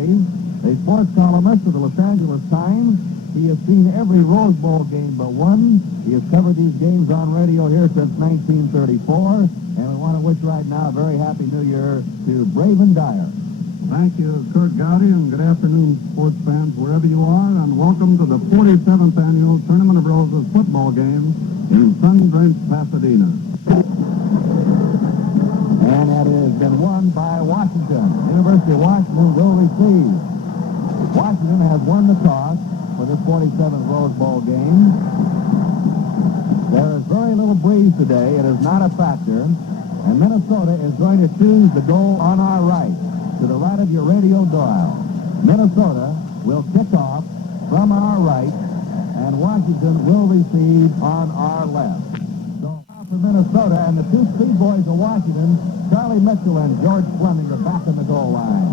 Gowdy, a sports columnist of the Los Angeles Times. He has seen every Rose Bowl game but one. He has covered these games on radio here since 1934. And we want to wish right now a very happy New Year to Braven Dyer. Thank you, Kurt Gowdy, and good afternoon, sports fans, wherever you are, and welcome to the 47th Annual Tournament of Roses football game in sun-drenched Pasadena. And that has been won by Washington. University of Washington will receive. Washington has won the toss for this 47th Rose Bowl game. There is very little breeze today. It is not a factor. And Minnesota is going to choose the goal on our right, to the right of your radio dial. Minnesota will kick off from our right, and Washington will receive on our left. So for Minnesota, and the two speed boys of Washington, Charlie Mitchell and George Fleming, are back in the goal line.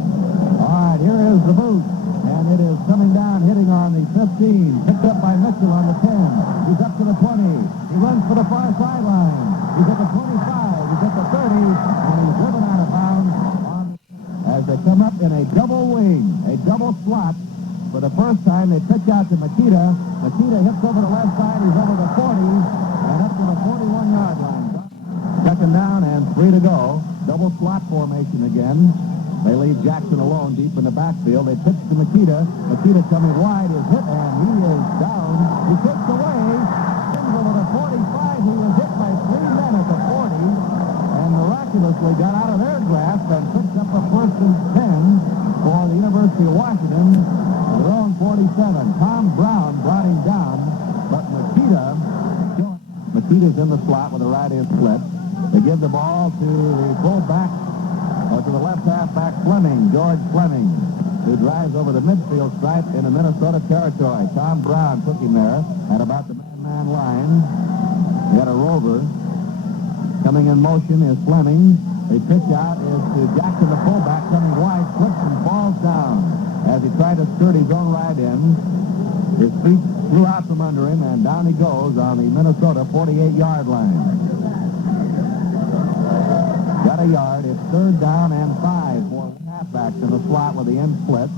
All right, here is the boot, and it is coming down, hitting on the 15, picked up by Mitchell on the 10. He's up to the 20. He runs for the far sideline. He's at the 25. He's at the 30, and he's driven out of bounds as they come up in a double wing, a double slot. For the first time, they pitch out to Makita. Makita hits over the left side. He's over the 40 and up to the 41-yard line. Second down and 3 to go. Double slot formation again. They leave Jackson alone deep in the backfield. They pitch to Makita. Makita coming wide is hit, and he is down. He kicks away. Comes over the 45. He was hit by 3 men at the 40. And miraculously got out of their grasp and picked up a first and 10 for the University of Washington. Their own 47. Tom Brown brought him down, but Makita's in the slot with a right-hand split. They give the ball to the fullback, or to the left halfback, Fleming, George Fleming, who drives over the midfield stripe into Minnesota territory. Tom Brown took him there at about the man-man line. He had a rover. Coming in motion is Fleming. The pitch out is to Jackson, the fullback, coming wide, slips and falls down as he tried to skirt his own right in. His feet flew out from under him, and down he goes on the Minnesota 48-yard line. Got a yard. It's third down and 5 for halfbacks in the slot with the end split.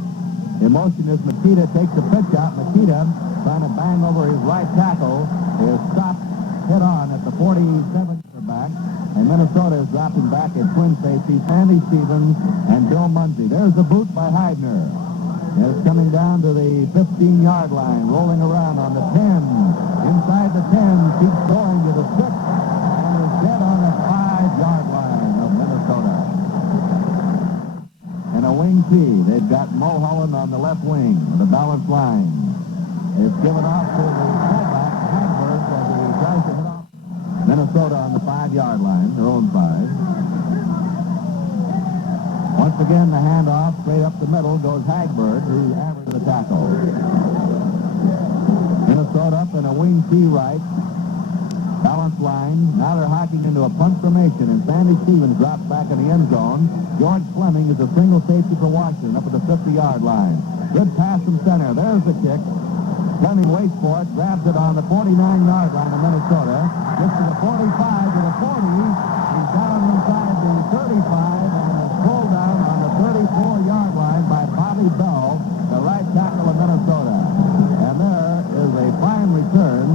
In motion is Makita, takes the pitch out. Makita trying to bang over his right tackle. Is stopped, hit on at the 47-yard back. And Minnesota is dropping back at twin safeties, Andy Stevens and Bill Munsey. There's the boot by Heidner. It's coming down to the 15-yard line, rolling around on the 10. Inside the 10, keeps going to the 6, and is dead on the 5-yard line of Minnesota. And a wing tee. They've got Mulholland on the left wing, the balanced line. It's given off to the fullback, Hagberg, as he tries to hit off Minnesota on the 5-yard line, their own 5. Once again, the handoff straight up the middle goes Hagberg, who averaged the tackle. Minnesota up in a wing T right, balanced line. Now they're hocking into a punt formation, and Sandy Stevens drops back in the end zone. George Fleming is a single safety for Washington up at the 50-yard line. Good pass from center. There's the kick. Fleming waits for it, grabs it on the 49-yard line of Minnesota. Gets to the 45 to the 40. He's down inside the 35 and is pulled down on the 34-yard line by Bobby Bell, the right tackle of Minnesota. And there is a fine return.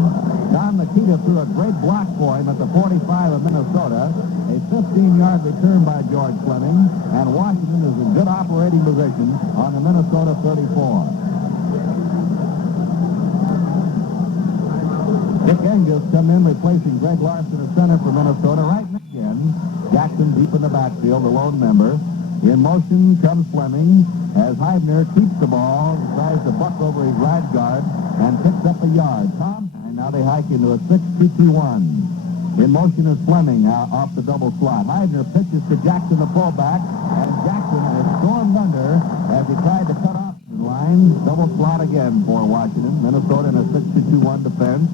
Don Makita threw a great block for him at the 45 of Minnesota. A 15-yard return by George Fleming. And Washington is in good operating position on the Minnesota 34. Dick Angus come in replacing Greg Larson at center for Minnesota. Right again, Jackson deep in the backfield, the lone member. In motion comes Fleming as Heidner keeps the ball, tries to buck over his right guard, and picks up a yard. And now they hike into a 6-2-2-1. In motion is Fleming off the double slot. Heidner pitches to Jackson, the fullback, and Jackson is stormed under as he tried to cut off the line. Double slot again for Washington. Minnesota in a 6-2-1 defense.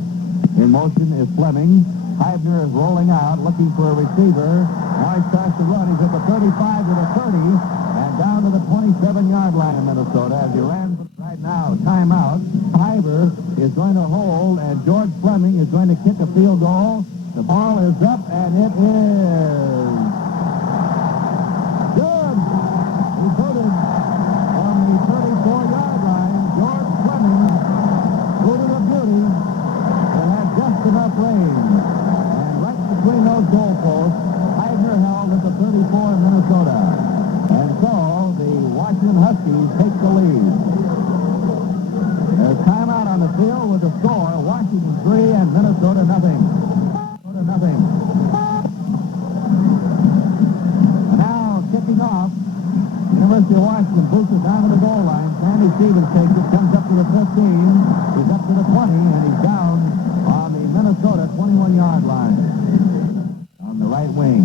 In motion is Fleming. Heidner is rolling out, looking for a receiver. Now he starts to run. He's at the 35 to the 30, and down to the 27-yard line of Minnesota as he lands right now. Timeout. Iver is going to hold, and George Fleming is going to kick a field goal. The ball is up, and it is good. He put it on the Yankees take the lead. There's timeout on the field with the score, Washington 3 and Minnesota nothing. Minnesota nothing. And now kicking off, University of Washington boots it down to the goal line. Sandy Stevens takes it, comes up to the 15. He's up to the 20, and he's down on the Minnesota 21-yard line. On the right wing.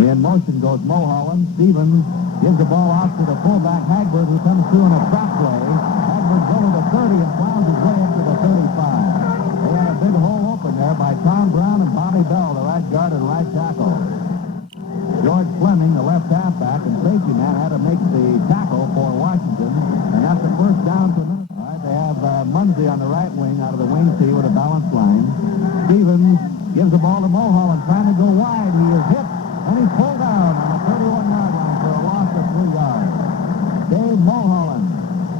In motion goes Mulholland. Stevens gives the ball off to the fullback, Hagberg, who comes through in a trap play. Hagberg's over the 30 and plows his way up to the 35. They had a big hole open there by Tom Brown and Bobby Bell, the right guard and right tackle. George Fleming, the left halfback, and safety man had to make the tackle for Washington, and that's the first down for Minnesota. All right, they have Munsey on the right wing out of the wing tee with a balanced line. Stevens gives the ball to Mulholland, trying to go wide. He is hit, and he's pulled down on the 31-yard line for a loss of 3 yards. Dave Mulholland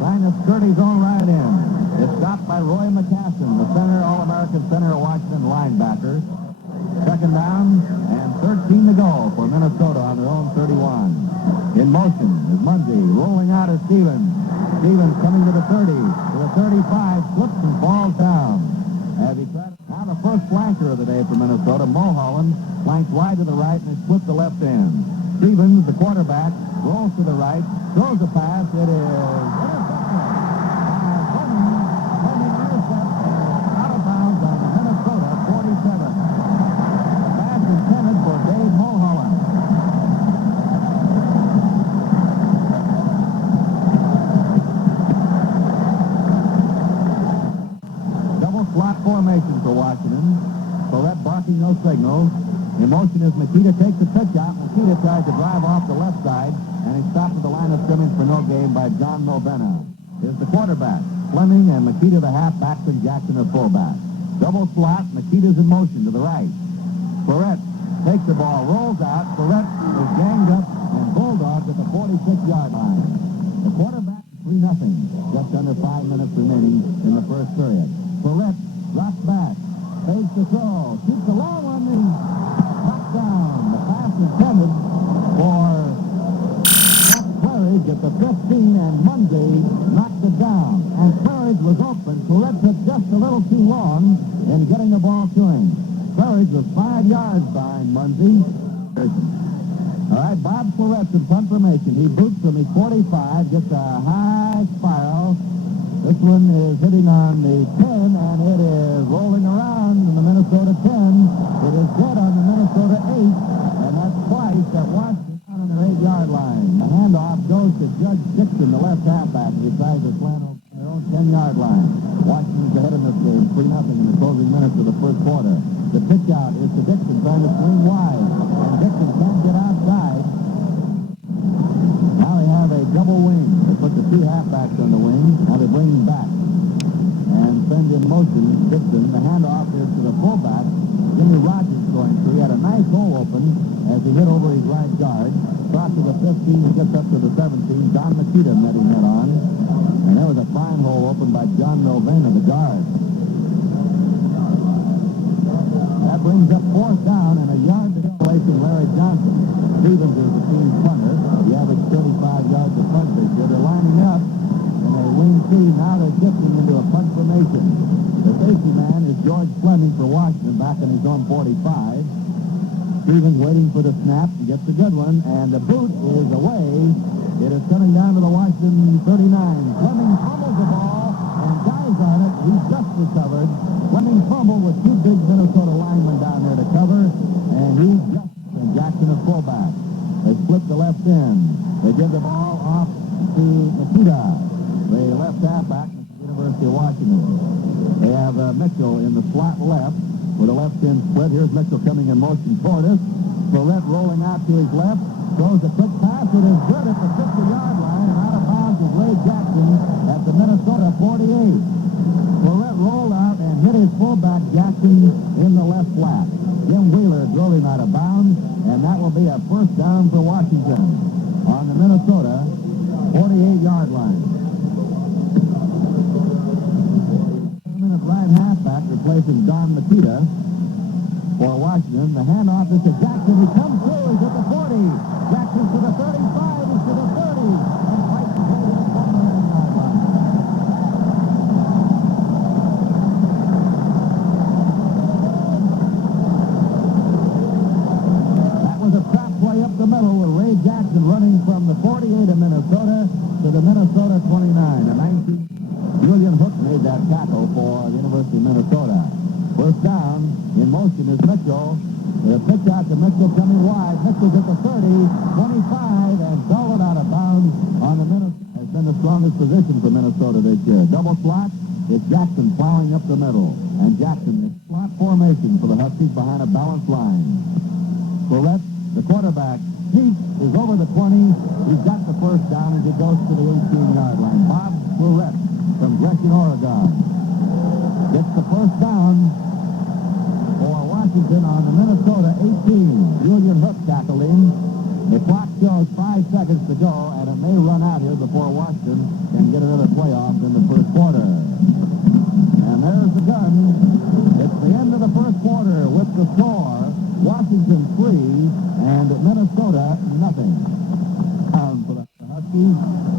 trying to skirt his own right in. It's stopped by Roy McCassin, the center, All-American center of Washington linebacker. Second down and 13 to go for Minnesota on their own 31. In motion is Munsey, rolling out of Stevens. Stevens coming to the 30, to the 35, slips and falls down. Now the first flanker of the day for Minnesota, Mulholland, flanked wide to the right and has split the left end. Stevens, the quarterback, rolls to the right, throws a pass. It is intercepted. Fleming intercepts out of bounds on the Minnesota 47. Intended for Dave Mulholland. Double slot formation for Washington. Florette barking no signals. In motion is Makita takes the pitch out. Makita tries to drive off the left side, and he's stopped at the line of scrimmage for no gain by John Novena. Here's the quarterback. Fleming and Makita the halfback, and Jackson the fullback. Double slot. Makita's in motion to the right. Florette takes the ball, rolls out. Florette is ganged up and bulldogged at the 46-yard line. The quarterback 3-0. Just under 5 minutes remaining in the first period. Florette drops back, takes the throw, shoots a long one, and knocked down. The pass intended for Matt Claridge at the 15, and Munsey knocked it down. And Claridge was open. Florette took just a little too long in getting the ball to him. Claridge was 5 yards behind Munsey. All right, Bob Florette's in punt formation. He boots from his 45, gets a high spiral. This one is hitting on the 10, and it is rolling around in the Minnesota 10. It is dead on the Minnesota 8, and that's twice at Washington on their 8-yard line. The handoff goes to Judge Dixon, the left halfback, as he tries to slant on their own 10-yard line. Washington's ahead in this game, 3-0 in the closing minutes of the first quarter. The pitch out is to Dixon, trying to swing wide, and Dixon can't get outside. Now they have a double wing. They put the 2 halfbacks on the wing. Now they bring him back and send in motion Dixon. The handoff is to the fullback. Jimmy Rogers going through. He had a nice hole open as he hit over his right guard. Crossed to the 15 and gets up to the 17. Don Makita met him head on. And there was a fine hole opened by John Novena, the guard. That brings up 4th down and a yard to go away from Larry Johnson. Stevens is the team's punter. He averaged 35 yards of punt this year. They're lining up in a wing T. Now they're shifting into a punt formation. The safety man is George Fleming for Washington, back in his own 45. Stevens waiting for the snap. He gets a good one, and the boot is away. It is coming down to the Washington 39. Fleming fumbles the ball and dives on it. He's just recovered. Fleming fumbled with 2 big Minnesota linemen down there to cover, and he's just and Jackson a fullback. They split the left end. They give the ball off to Makita, the left halfback at the University of Washington. They have Mitchell in the slot left with a left end split. Here's Mitchell coming in motion toward us. Florette rolling out to his left. Throws a quick pass. It is good at the 50-yard line, and out of bounds is Ray Jackson at the Minnesota 48. Florette rolled out and hit his fullback Jackson in the left flat. Jim Wheeler drove him out of bounds, and that will be a first down for Washington on the Minnesota 48-yard line. Right halfback replacing Don Makita for Washington. The handoff is to Jackson. He comes through. He's at the 40. Jackson to the 35. He's to the 30. And fights his way Minnesota to the Minnesota 29. A 19. Julian Hook made that tackle for the University of Minnesota. First down, in motion is Mitchell. The pitch out to Mitchell coming wide. Mitchell's at the 30, 25, and doled out of bounds on the Minnesota. Has been the strongest position for Minnesota this year. Double slot, it's Jackson plowing up the middle. And Jackson, the slot formation for the Huskies behind a balanced line. Florette, the quarterback, Pete is over the 20. He's got the first down as he goes to the 18-yard line. Bob Florette from Gresham, Oregon, gets the first down for Washington on the Minnesota 18. Julian Hook tackled him. The clock shows 5 seconds to go, and it may run out here before Washington can get another playoff in the first quarter. And there's the gun. It's the end of the first quarter with the score, Washington 3 and Minnesota nothing. For the Huskies,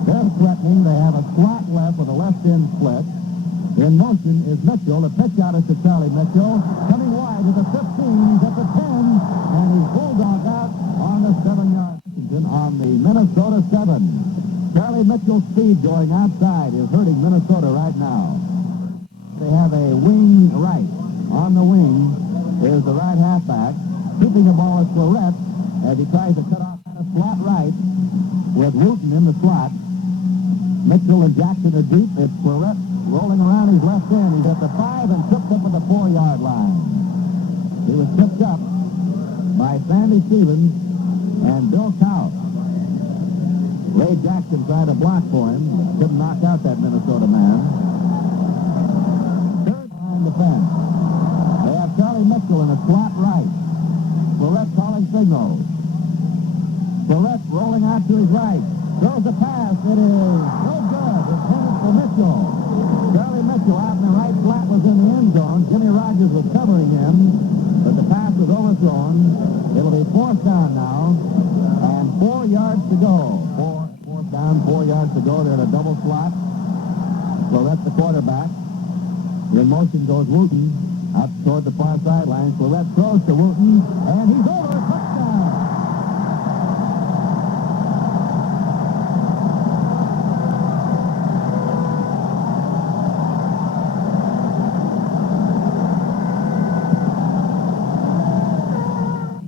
they're threatening. They have a slot left with a left-end split. In motion is Mitchell. The pitch out is to Charlie Mitchell. Coming wide to the 15. He's at the 10. And he's bulldogged out on the 7-yard on the Minnesota 7. Charlie Mitchell's speed going outside is hurting Minnesota right now. They have a wing right. On the wing is the right halfback. Keeping the ball is Florette as he tries to cut off a slot right with Wooten in the slot. Mitchell and Jackson are deep. It's Florette rolling around his left end. He's at the 5 and tripped up at the 4-yard line. He was tripped up by Sandy Stevens and Bill Cow. Ray Jackson tried to block for him. Couldn't knock out that Minnesota man. Third line defense. They have Charlie Mitchell in the slot right. Florette calling signals. Florette rolling out to his right. Throws a pass. It is no good. It's headed for Mitchell. Charlie Mitchell out in the right flat was in the end zone. Jimmy Rogers was covering him, but the pass was overthrown. It'll be fourth down now, and 4 yards to go. Fourth down, 4 yards to go. They're in a double slot. Florette the quarterback. In motion goes Wooten out toward the far sideline. Florette throws to Wooten, and he's over. Touchdown.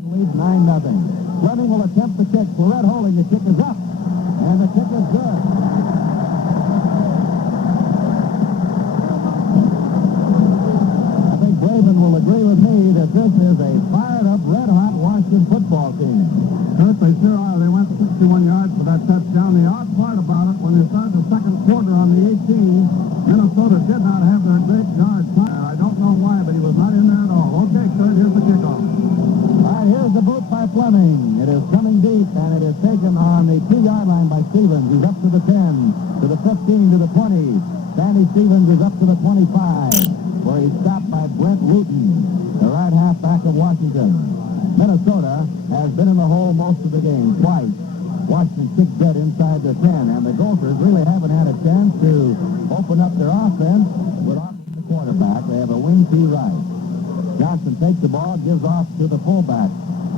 Leads 9-0. Fleming will attempt the kick. Florette holding. The kick is up, and the kick is good. Braven will agree with me that this is a fired-up, red-hot Washington football team. Kurt, they sure are. They went 61 yards for that touchdown. The odd part about it, when they started the second quarter on the 18, Minnesota did not have their great yard time. I don't know why, but he was not in there at all. Okay, Kurt, here's the kickoff. All right, here's the boot by Fleming. It is coming deep, and it is taken on the 2-yard line by Stevens. He's up to the 10, to the 15, to the 20. Sandy Stevens is up to the 25. Where he's stopped by Brent Wooten, the right halfback of Washington. Minnesota has been in the hole most of the game, twice. Washington kicked dead inside their 10, and the Gophers really haven't had a chance to open up their offense without the quarterback. They have a wing T right. Johnson takes the ball, gives off to the fullback,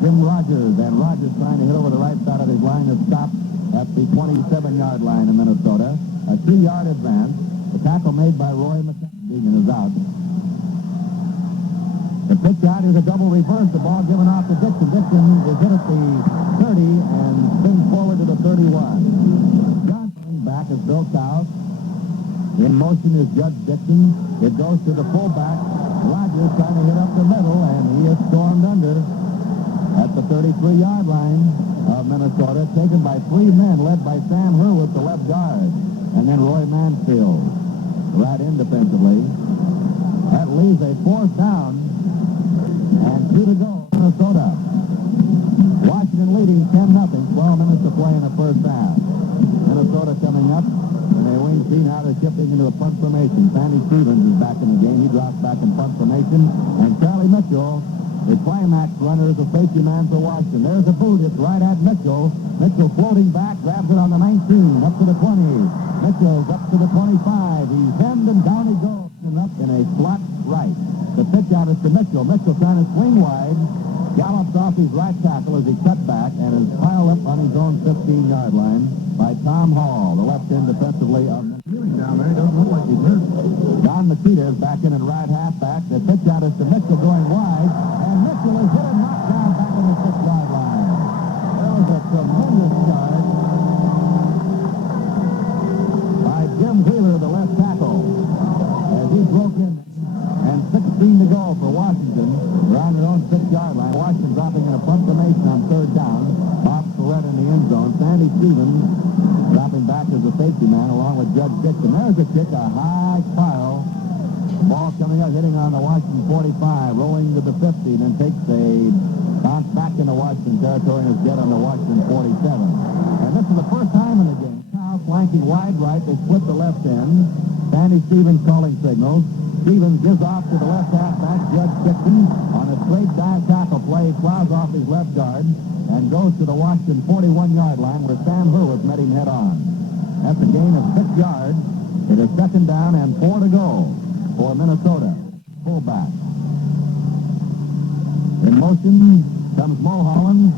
Jim Rogers, and Rogers trying to hit over the right side of his line is stopped at the 27-yard line in Minnesota. A 2-yard advance. The tackle made by Roy McCann is out. The pitch out is a double reverse. The ball given off to Dixon. Dixon is hit at the 30 and spins forward to the 31. Johnson back is Bill Cow. In motion is Judge Dixon. It goes to the fullback. Rogers trying to hit up the middle, and he is stormed under at the 33-yard line of Minnesota, taken by 3 men, led by Sam Hurwitz, the left guard, and then Roy Mansfield, right in defensively. That leaves a fourth down. And 2 to go, Minnesota. Washington leading 10-0, 12 minutes to play in the first half. Minnesota coming up, and they wing C. Now they're shifting into a punt formation. Sandy Stevens is back in the game. He drops back in punt formation. And Charlie Mitchell, the climax runner, is a safety man for Washington. There's a boot. It's right at Mitchell. Mitchell floating back, grabs it on the 19, up to the 20. Mitchell's up to the 25. He's hemmed, and down he goes. And up in a slot right. The pitch out is to Mitchell. Mitchell trying to swing wide, gallops off his right tackle as he cut back and is piled up on his own 15-yard line by Tom Hall, the left end defensively of Down there, he doesn't look like he's hurt. Don Makita is back in right halfback. The pitch out is to Mitchell going wide, and Mitchell is hit and knocked down back on the 6-yard line. There was a tremendous yard by Jim Wheeler, the left tackle, as he broke in. And 16 to go for Washington. They're on their own 6-yard line. Washington dropping in a punt formation on third down. Bob Florett in the end zone. Sandy Stevens dropping back as a safety man along with Judge Dixon. There's a kick, a high pile. Ball coming up, hitting on the Washington 45, rolling to the 50, and then takes a bounce back into Washington territory and is dead on the Washington 47. And this is the first time in the game. Now flanking wide right, they split the left end. Sandy Stevens calling signals. Stevens gives off to the left halfback, Judge Dixon, on a straight dive tackle play, plows off his left guard, and goes to the Washington 41-yard line where Sam Hurwitz met him head on. That's a gain of 6 yards. It is second down and 4 to go for Minnesota. Fullback. In motion comes Mulholland.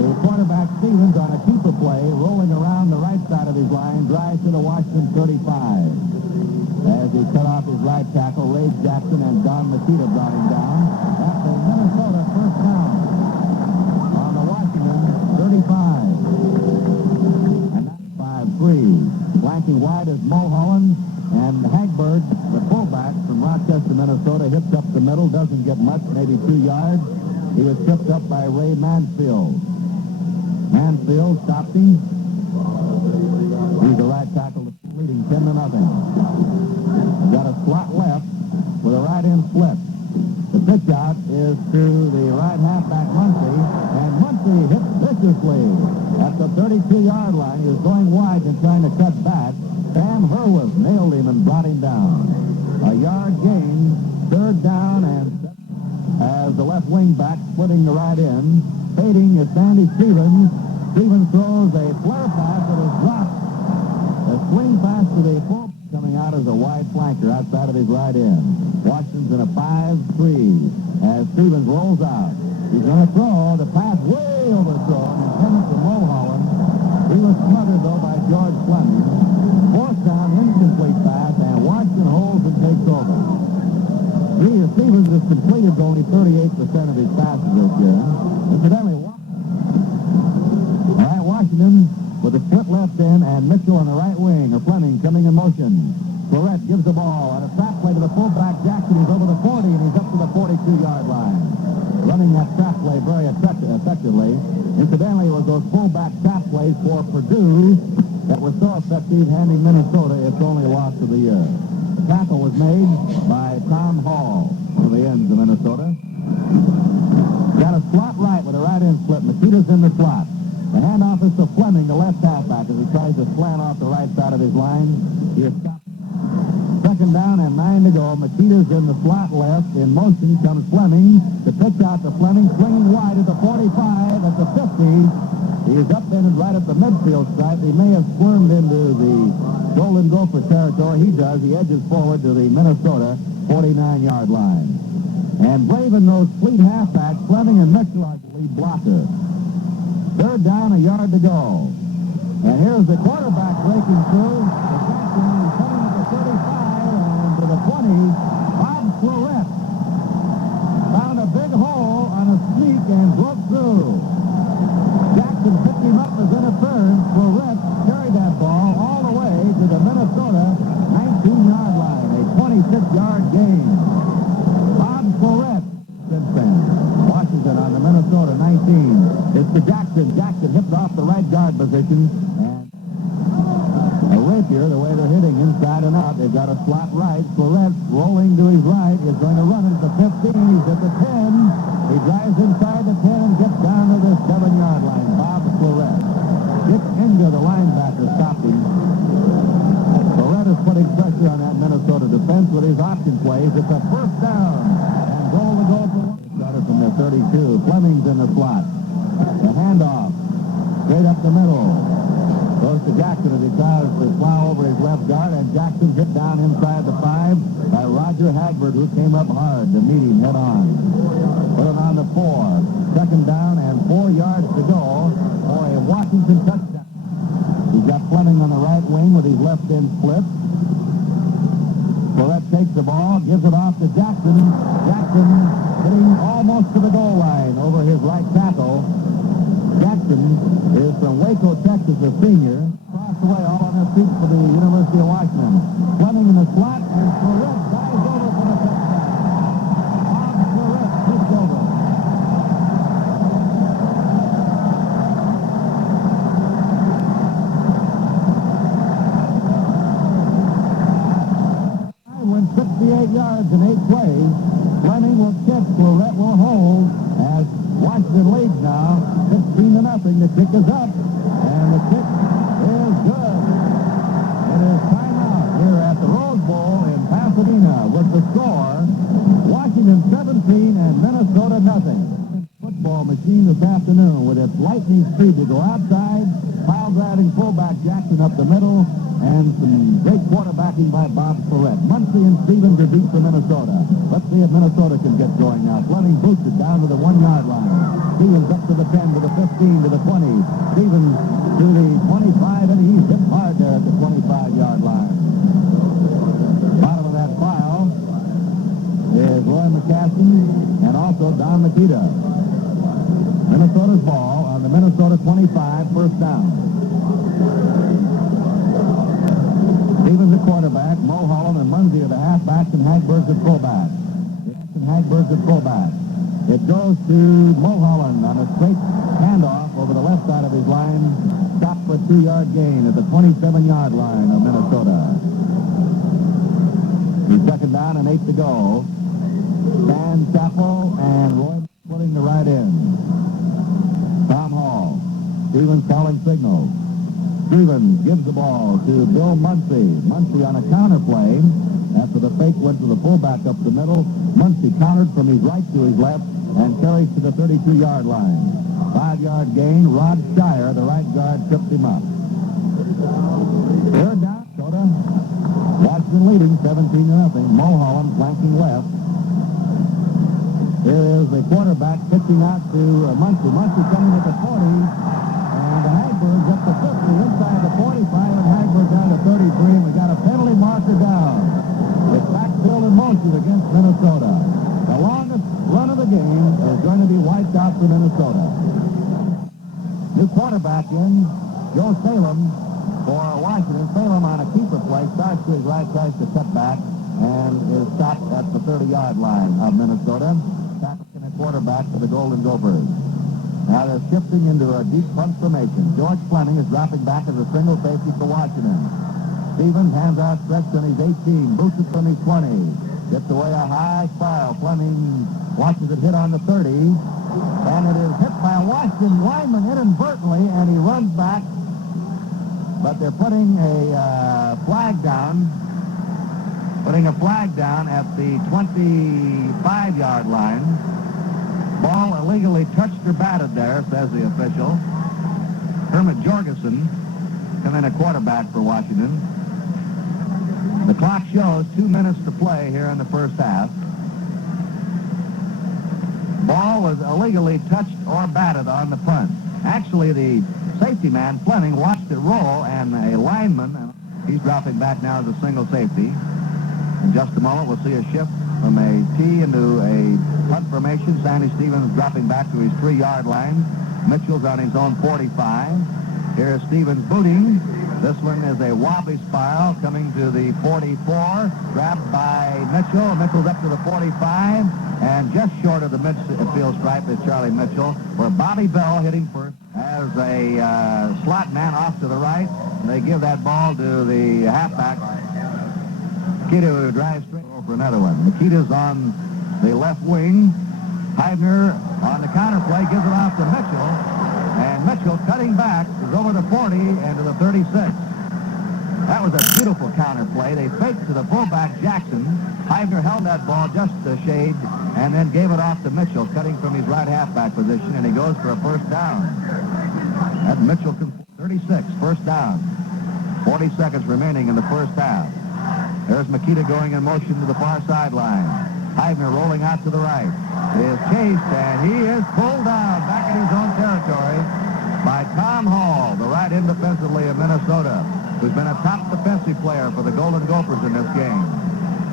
The quarterback Stevens on a keeper play, rolling around the right side of his line, drives to the Washington 35. As he cut off his right tackle, Ray Jackson and Don Makita brought him down. That's a Minnesota first down on the Washington 35. And that's 5-3. Flanking wide is Mulholland, and Hagberg, the fullback from Rochester, Minnesota, hits up the middle, doesn't get much, maybe 2 yards. He was tripped up by Ray Mansfield. Mansfield stopped him. He's the right tackle, leading 10-0. Got a slot left with a right end split. The pitch out is to the right halfback Muncie, and Muncie hits viciously at the 32-yard line. He was going wide and trying to cut back. Sam Hurwitz nailed him and brought him down. A yard gain, third down, and as the left wing back splitting the right end. Fading is Sandy Stevens. Stevens throws a flare pass that is dropped. A swing pass to the full, coming out as a wide flanker outside of his right end. Washington's in a 5-3 as Stevens rolls out. He's going to throw. The pass way overthrown, intended for Mulholland. He was smothered, though, by George Fleming. Fourth down, incomplete pass, and Washington holds and takes over. Stevens has completed only 38% of his passes this year. Incidentally, all right, Washington with a split left end, and Mitchell on the right wing, or Fleming coming in motion. Florett gives the ball on a trap play to the fullback Jackson. He's over the 40, and he's up to the 42-yard line. Running that trap play very effectively. Incidentally, it was those fullback trap plays for Purdue that were so effective, handing Minnesota its only loss of the year. The tackle was made by Tom Hall for the ends of Minnesota. Got a slot right with a right end split. Makita's in the slot. The handoff is to Fleming, the left halfback, as he tries to slant off the right side of his line. He is stopped. Second down and 9 to go. Makita's in the slot left. In motion comes Fleming. The pitch out to Fleming, swinging wide at the 45, at the 50. He is upended right at the midfield stripe. He may have squirmed into the Golden Gopher territory. He does. He edges forward to the Minnesota 49-yard line. And braving those fleet halfbacks, Fleming and Mitchell are the lead blocker. Third down, a yard to go. And here's the quarterback breaking through. The Jackson is coming to the 35 and to the 20. Bob Florett found a big hole on a sneak and broke through. Jackson picked him up as interference. Florett carried that ball all the way to the Minnesota 19-yard line. A 26-yard gain. Bob Florett since then. Washington on the Minnesota 19. It's to Jackson. Jackson hits off the right guard position. And a rapier, the way they're hitting inside and out. They've got a slot right. Florett rolling to his right is going to run it at the 15. He's at the 10. He drives inside the 10 and gets down to the 7-yard line. Bob Florett. Dick Inga, the linebacker, stopped him. Florett is putting pressure on that Minnesota defense with his option plays. It's a first down. And goal to go for one. Started from the 32. Fleming's in the slot. The handoff. Straight up the middle. Goes to Jackson as he tries to plow over his left guard, and Jackson hit down inside the 5 by Roger Haskell. Hagbert, who came up hard to meet him head on. Put it on the 4. Second down and 4 yards to go for a Washington touchdown. He's got Fleming on the right wing with his left end split. Florette takes the ball, gives it off to Jackson. Jackson hitting almost to the goal line over his right tackle. Jackson is from Waco, Texas, a senior. Crossed away, all on their feet for the University of Washington. Fleming in the slot, and Florette dives over for the touchdown. Florette takes over. Went 68 yards in 8 plays. Fleming will kick, Florette will hold as Washington leads now 16-0. The kick is up, and the kick is good. It is timeout here at the Rose Bowl in Pasadena with the score Washington 17 and Minnesota nothing. Football machine this afternoon with its lightning speed to go outside, pile driving fullback Jackson up the middle, and some great quarterbacking by Bob Florette. Muncie and Stevens are beat for Minnesota. Let's see if Minnesota can get going now. Fleming boots it down to the 1-yard line. Stevens up to the 10, to the 15, to the 20. Stevens to the 25, and he's hit hard there at the 25-yard line. Bottom of that file is Roy McCaskey and also Don Makita. Minnesota's ball on the Minnesota 25, first down. Stevens at quarterback, Mulholland and Muncie are the halfbacks, and Hagberg's at fullback. Hagberg's at fullback. It goes to Mulholland on a straight handoff over the left side of his line. Stop for a 2-yard gain at the 27-yard line of Minnesota. He's second down and 8 to go. Stan Chappell and Roy splitting the right end. Tom Hall. Stevens calling signals. Stevens gives the ball to Bill Muncie. Muncie on a counter play. After the fake went to the fullback up the middle, Muncie countered from his right to his left and carries to the 32-yard line. 5-yard gain. Rod Shire, the right guard, tripped him up. Third down, Minnesota. Washington leading 17-0. Mulholland flanking left. Here is the quarterback pitching out to Muncie. Muncie coming at the 40. And Hagberg's up to 50, inside the 45, and Hagberg down to 33, and we got a penalty marker down. It's backfield in motion against Minnesota. The longest run of the game is going to be wiped out for Minnesota. New quarterback in, Joe Salem for Washington. Salem on a keeper play, starts to his right, tries to cut back, and is stopped at the 30-yard line of Minnesota. Tackling a quarterback for the Golden Gophers. Now they're shifting into a deep punt formation. George Fleming is dropping back as a single safety for Washington. Stevens, hands outstretched on his 18, boots it from his 20. Gets away a high file. Fleming watches it hit on the 30. And it is hit by a Washington lineman inadvertently, and he runs back. But they're putting a flag down. Putting a flag down at the 25-yard line. Ball illegally touched or batted there, says the official. Hermit Jorgensen come in a quarterback for Washington. The clock shows 2 minutes to play here in the first half. Ball was illegally touched or batted on the punt. Actually, the safety man, Fleming, watched it roll, and a lineman, he's dropping back now as a single safety. In just a moment, we'll see a shift from a T into a punt formation. Sandy Stevens dropping back to his 3-yard line. Mitchell's on his own 45. Here's Stevens booting. This one is a wobbly spiral coming to the 44. Grabbed by Mitchell. Mitchell's up to the 45. And just short of the midfield stripe is Charlie Mitchell, where Bobby Bell hitting first as a slot man off to the right. They give that ball to the halfback. Makita, who drives straight for another one. Makita's on the left wing. Heidner on the counter play gives it off to Mitchell. And Mitchell cutting back is over the 40 and to the 36. That was a beautiful counter play. They faked to the fullback Jackson. Heidner held that ball just a shade and then gave it off to Mitchell, cutting from his right halfback position, and he goes for a first down. That's Mitchell, 36, first down. 40 seconds remaining in the first half. There's Makita going in motion to the far sideline. Heidner rolling out to the right. Is chased, and he is pulled down back in his own territory by Tom Hall, the right end defensively of Minnesota, who's been a top defensive player for the Golden Gophers in this game.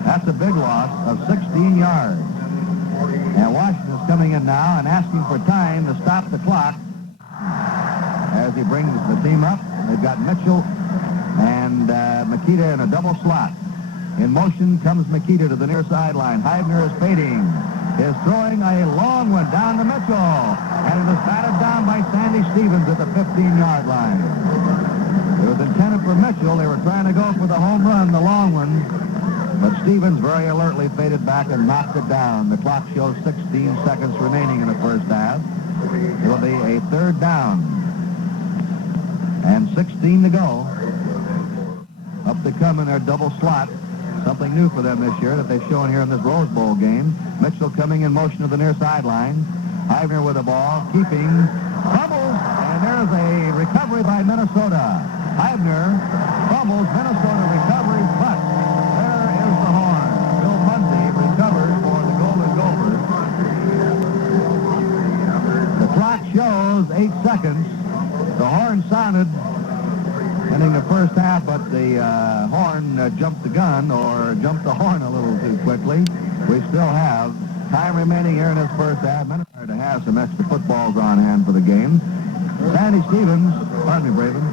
That's a big loss of 16 yards. And Washington's coming in now and asking for time to stop the clock as he brings the team up. They've got Mitchell and Makita in a double slot. In motion comes Makita to the near sideline. Heidner is fading. Is throwing a long one down to Mitchell. And it is batted down by Sandy Stevens at the 15-yard line. It was intended for Mitchell. They were trying to go for the home run, the long one. But Stevens very alertly faded back and knocked it down. The clock shows 16 seconds remaining in the first half. It'll be a third down. And 16 to go. Up they come in their double slot. Something new for them this year that they've shown here in this Rose Bowl game. Mitchell coming in motion to the near sideline. Heidner with the ball, keeping, fumbles, and there's a recovery by Minnesota. Heidner fumbles, Minnesota recovers, but there is the horn. Bill Munsey recovers for the Golden Gophers. The clock shows 8 seconds. The horn sounded ending the first half, but the horn jumped the gun, or jumped the horn a little too quickly. We still have time remaining here in this first half. Minnesota to have some extra footballs on hand for the game. Sandy Stevens, pardon me, Braven.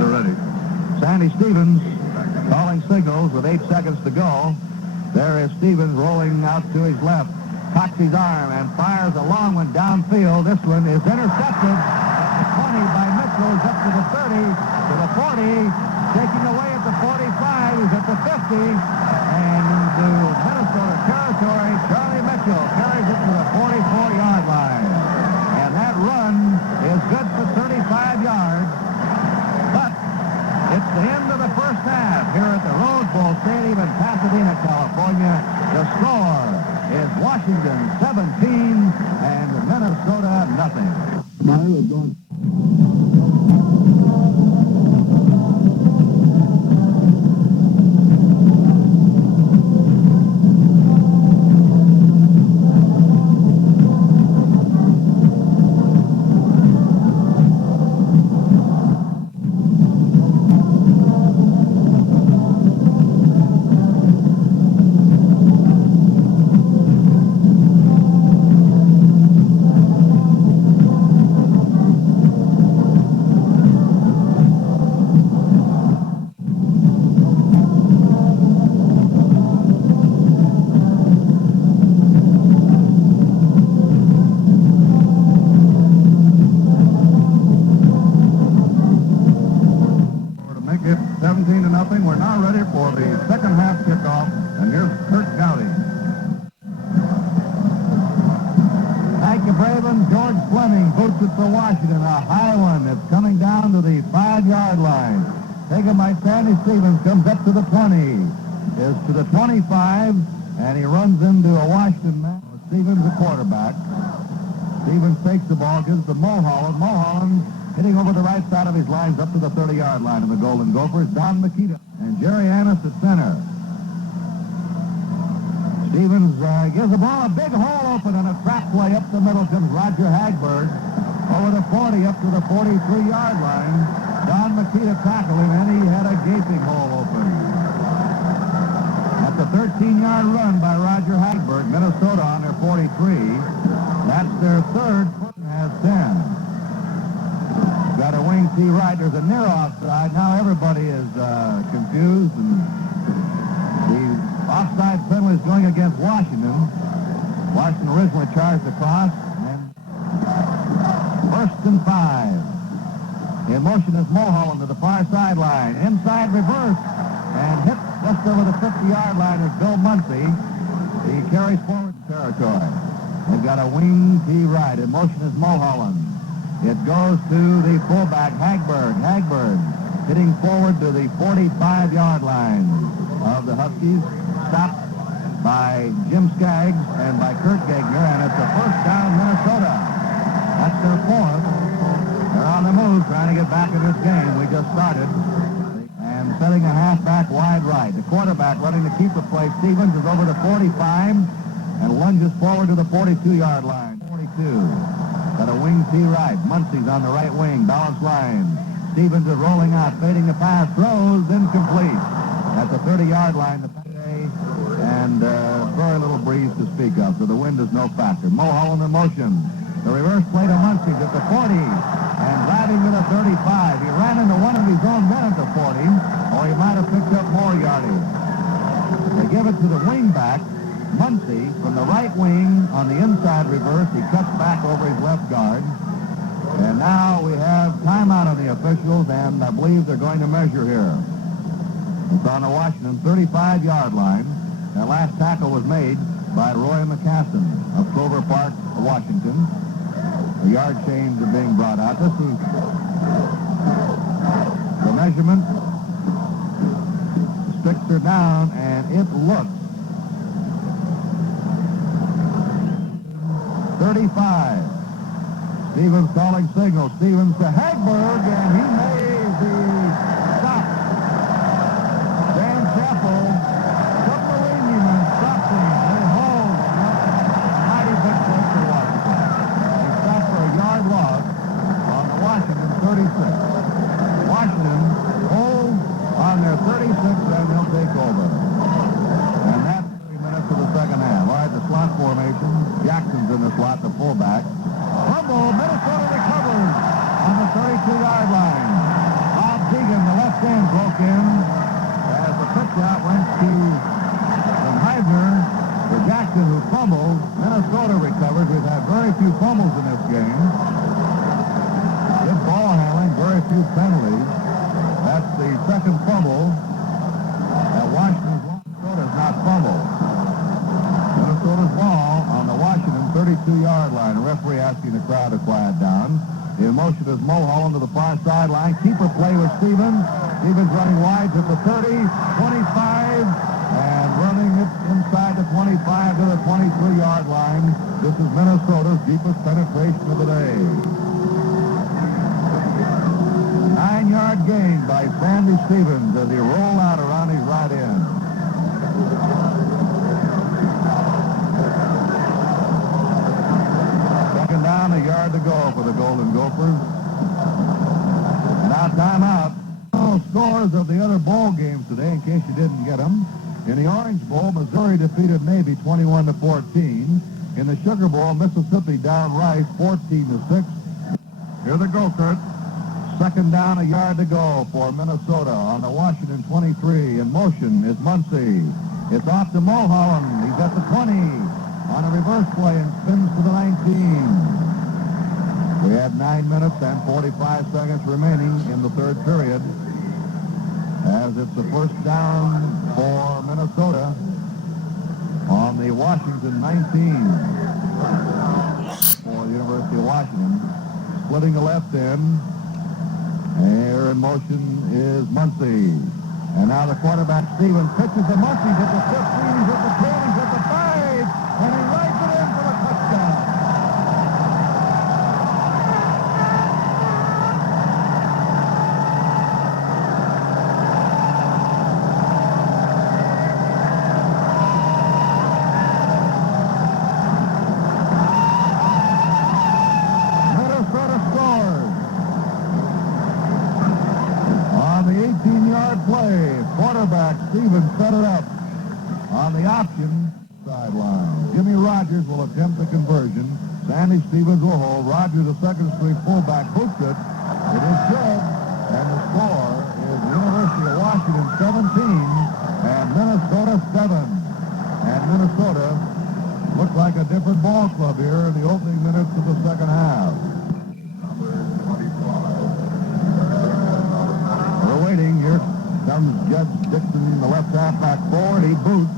They're ready. Sandy Stevens calling signals with 8 seconds to go. There is Stevens rolling out to his left, cocks his arm and fires a long one downfield. This one is intercepted at the 20 by Mitchell. Is up to the 30, to the 40, taking away at the 45. He's at the 50, and into Minnesota territory. Charlie Mitchell carries it to the 44-yard line. And that run is good for 35 yards. But it's the end of the first half here at the Rose Bowl Stadium in Pasadena, California. The score is Washington 17 and Minnesota nothing. Meyer is going. We're now ready for the second half kickoff, and here's Kurt Gowdy. Thank you, Braven. George Fleming boots it for Washington. A high one. It's coming down to the 5-yard line. Taken by Sandy Stevens, comes up to the 20. Is to the 25, and he runs into a Washington man. Stevens, the quarterback. Stevens takes the ball, gives to Mulholland. Mulholland hitting over the right side of his lines up to the 30-yard line of the Golden Gophers. Don Makita and Jerry Annis at center. Stevens gives the ball a big hole open and a trap play up the middle comes Roger Hagberg. Over the 40 up to the 43-yard line. Don Makita tackled him and he had a gaping hole open. That's a 13-yard run by Roger Hagberg. Minnesota on their 43. That's their third. Has 10. Got a wing T right. There's a near offside. Now everybody is confused. And the offside penalty is going against Washington. Washington originally charged across. And first and 5. In motion is Mulholland to the far sideline. Inside reverse. And hit just over the 50-yard line is Bill Munsey. He carries forward territory. They've got a wing T right. In motion is Mulholland. It goes to the fullback, Hagberg. Hagberg hitting forward to the 45-yard line of the Huskies. Stopped by Jim Skaggs and by Kurt Gagner, and it's a first down Minnesota. That's their fourth. They're on the move, trying to get back in this game. We just started. And setting a halfback wide right. The quarterback running the keeper play, Stevens, is over the 45 and lunges forward to the 42-yard line. 42. Got a wing T right. Muncie's on the right wing, balance line. Stevens is rolling out, fading the pass, throws, incomplete. At the 30-yard line, the play, and very little breeze to speak of, so the wind is no factor. Mulholland in motion. The reverse play to Muncie's at the 40, and driving to the 35. He ran into one of his own men at the 40, or he might have picked up more yardage. They give it to the wingback, Muncie, from the right wing on the inside reverse. He cuts back over his left guard. And now we have timeout on the officials, and I believe they're going to measure here. It's on the Washington 35-yard line. That last tackle was made by Roy McCassin of Clover Park, Washington. The yard chains are being brought out. This is the measurement. The sticks are down, and it looks 35. Stevens calling signal. Stevens to Hagberg, and he made the stop. Dan Chappell, submarine man, stops him. They hold. Mighty big play for Washington. He stopped for a yard loss on the Washington 36. Washington holds on their 36, and they'll take over. And that's 3 minutes of the second half. All right, the slot formation. Jackson's in the slot, the fullback. Fumble, Minnesota recovers on the 32-yard line. Bob Deegan, the left end, broke in as the pitch out went to Heidner for Jackson, who fumbled. Minnesota recovers. We've had very few fumbles in this game. Good ball handling, very few penalties. That's the second fumble that Washington's lost. Minnesota's not fumbled. Minnesota's ball on the Washington 32-yard line. The referee asking the crowd to quiet down. The motion is Mulholland to the far sideline. Keeper play with Stevens. Stevens running wide to the 30, 25, and running it inside the 25 to the 23-yard line. This is Minnesota's deepest penetration of the day. 9-yard gain by Sandy Stevens as he rolled out around his right end. Second down, a yard to go for the Golden Gophers. Now timeout. Scores of the other bowl games today, in case you didn't get them. In the Orange Bowl, Missouri defeated Navy 21-14. In the Sugar Bowl, Mississippi down Rice 14-6. Here they go, Kurt. Second down, a yard to go for Minnesota on the Washington 23. In motion is Muncie. It's off to Mulholland. He's at the 20 on a reverse play and spins to the 19. We have 9 minutes and 45 seconds remaining in the third period, as it's the first down for Minnesota on the Washington 19 for the University of Washington. Splitting the left end. Here in motion is Muncie. And now the quarterback, Stevens, pitches to Muncie. He's at the 15, he's at the 10, he's at the 5, and he rides it in for the touchdown. Stevens set it up on the option sideline. Jimmy Rogers will attempt the conversion. Sandy Stevens will hold. Rogers, the second string fullback, hooks it. It is good, and the score is the University of Washington 17 and Minnesota 7. And Minnesota looks like a different ball club here in the opening minutes of the second half. We're waiting here. Comes Judge Dixon, the left halfback forward. He boots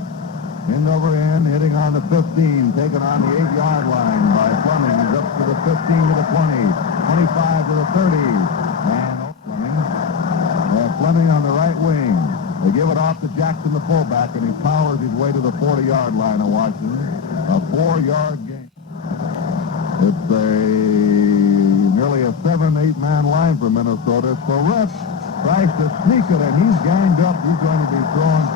end over end, hitting on the 15, taken on the 8-yard line by Fleming. He's up to the 15 to the 20, 25 to the 30. And Fleming on the right wing. They give it off to Jackson, the fullback, and he powers his way to the 40-yard line of Washington. A 4-yard gain. It's nearly a 7-8 man line for Minnesota. So Rhett tries to sneak it, and he's ganged up. He's going to be thrown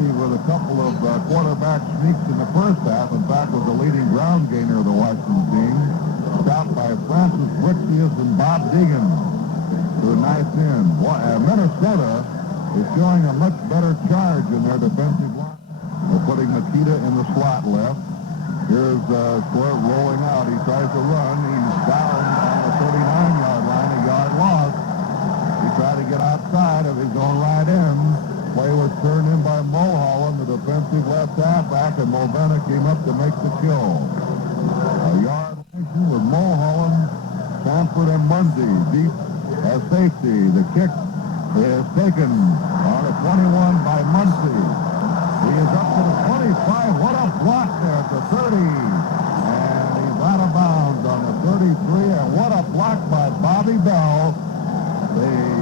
Muncie with a couple of quarterback sneaks in the first half. In fact, was the leading ground gainer of the Washington team. Stopped by Francis Brixius and Bob Deegan to a nice end. Minnesota is showing a much better charge in their defensive line. They're putting Makita in the slot left. Here's Squirt rolling out. He tries to run. He's down on the 39-yard line, a yard lost. He tried to get outside of his own right end. Play was turned in by Mulholland, the defensive left halfback, and Mulvanna came up to make the kill. A yard with Mulholland, Sanford, and Muncie deep as safety. The kick is taken on a 21 by Muncie. He is up to the 25. What a block there at the 30. And he's out of bounds on the 33. And what a block by Bobby Bell. The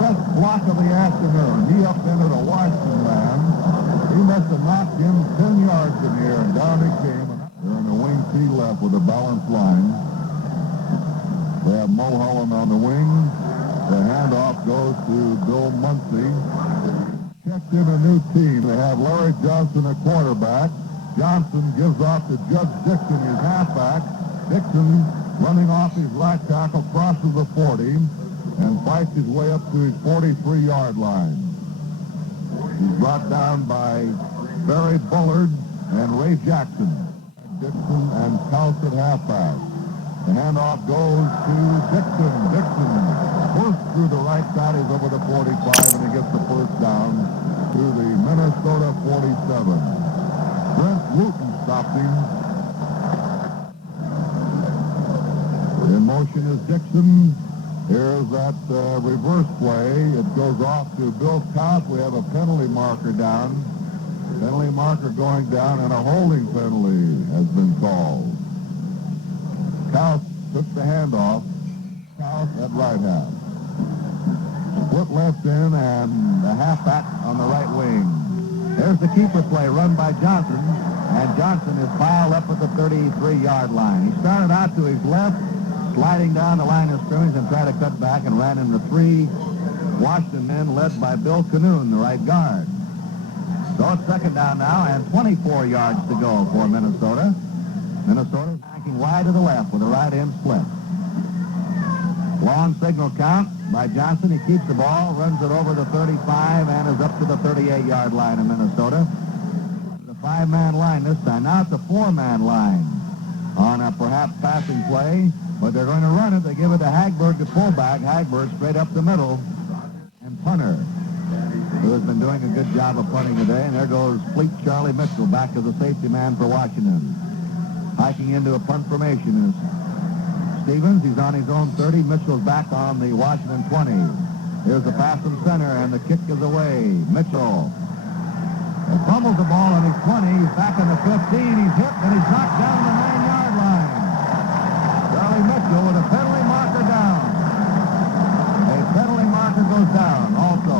best block of the afternoon. He upended a Washington man. He must have knocked him 10 yards in the air, and down he came. They're in the wing T left with a balanced line. They have Mulholland on the wing. The handoff goes to Bill Muncie. Checked in a new team. They have Larry Johnson at quarterback. Johnson gives off to Judge Dixon, his halfback. Dixon, running off his right tackle, crosses the 40 and fights his way up to his 43-yard line. He's brought down by Barry Bullard and Ray Jackson. Dixon and Kaus at halfback. The handoff goes to Dixon. Dixon bursts through the right side. He's over the 45, and he gets the first down to the Minnesota 47. Brent Wooten stopped him. In motion is Dixon. Here's that reverse play. It goes off to Bill Kaus. We have a penalty marker down. Penalty marker going down, and a holding penalty has been called. Kaus took the handoff. Kaus at right half. Split left in, and the halfback on the right wing. There's the keeper play run by Johnson, and Johnson is piled up at the 33-yard line. He started out to his left, sliding down the line of scrimmage and tried to cut back and ran into three Washington men led by Bill Canoon, the right guard. So it's second down now and 24 yards to go for Minnesota. Minnesota backing wide to the left with a right end split. Long signal count by Johnson. He keeps the ball, runs it over the 35, and is up to the 38-yard line of Minnesota. The five-man line this time. Now it's a four-man line on a perhaps passing play, but they're going to run it. They give it to Hagberg, the fullback. Hagberg straight up the middle. And punter, who has been doing a good job of punting today. And there goes Fleet Charlie Mitchell back to the safety man for Washington. Hiking into a punt formation is Stevens. He's on his own 30. Mitchell's back on the Washington 20. Here's the pass from center, and the kick is away. Mitchell fumbles the ball on his 20. He's back on the 15. He's hit, and he's knocked down the 9-yard line. Charlie Mitchell with a penalty marker down. A penalty marker goes down also.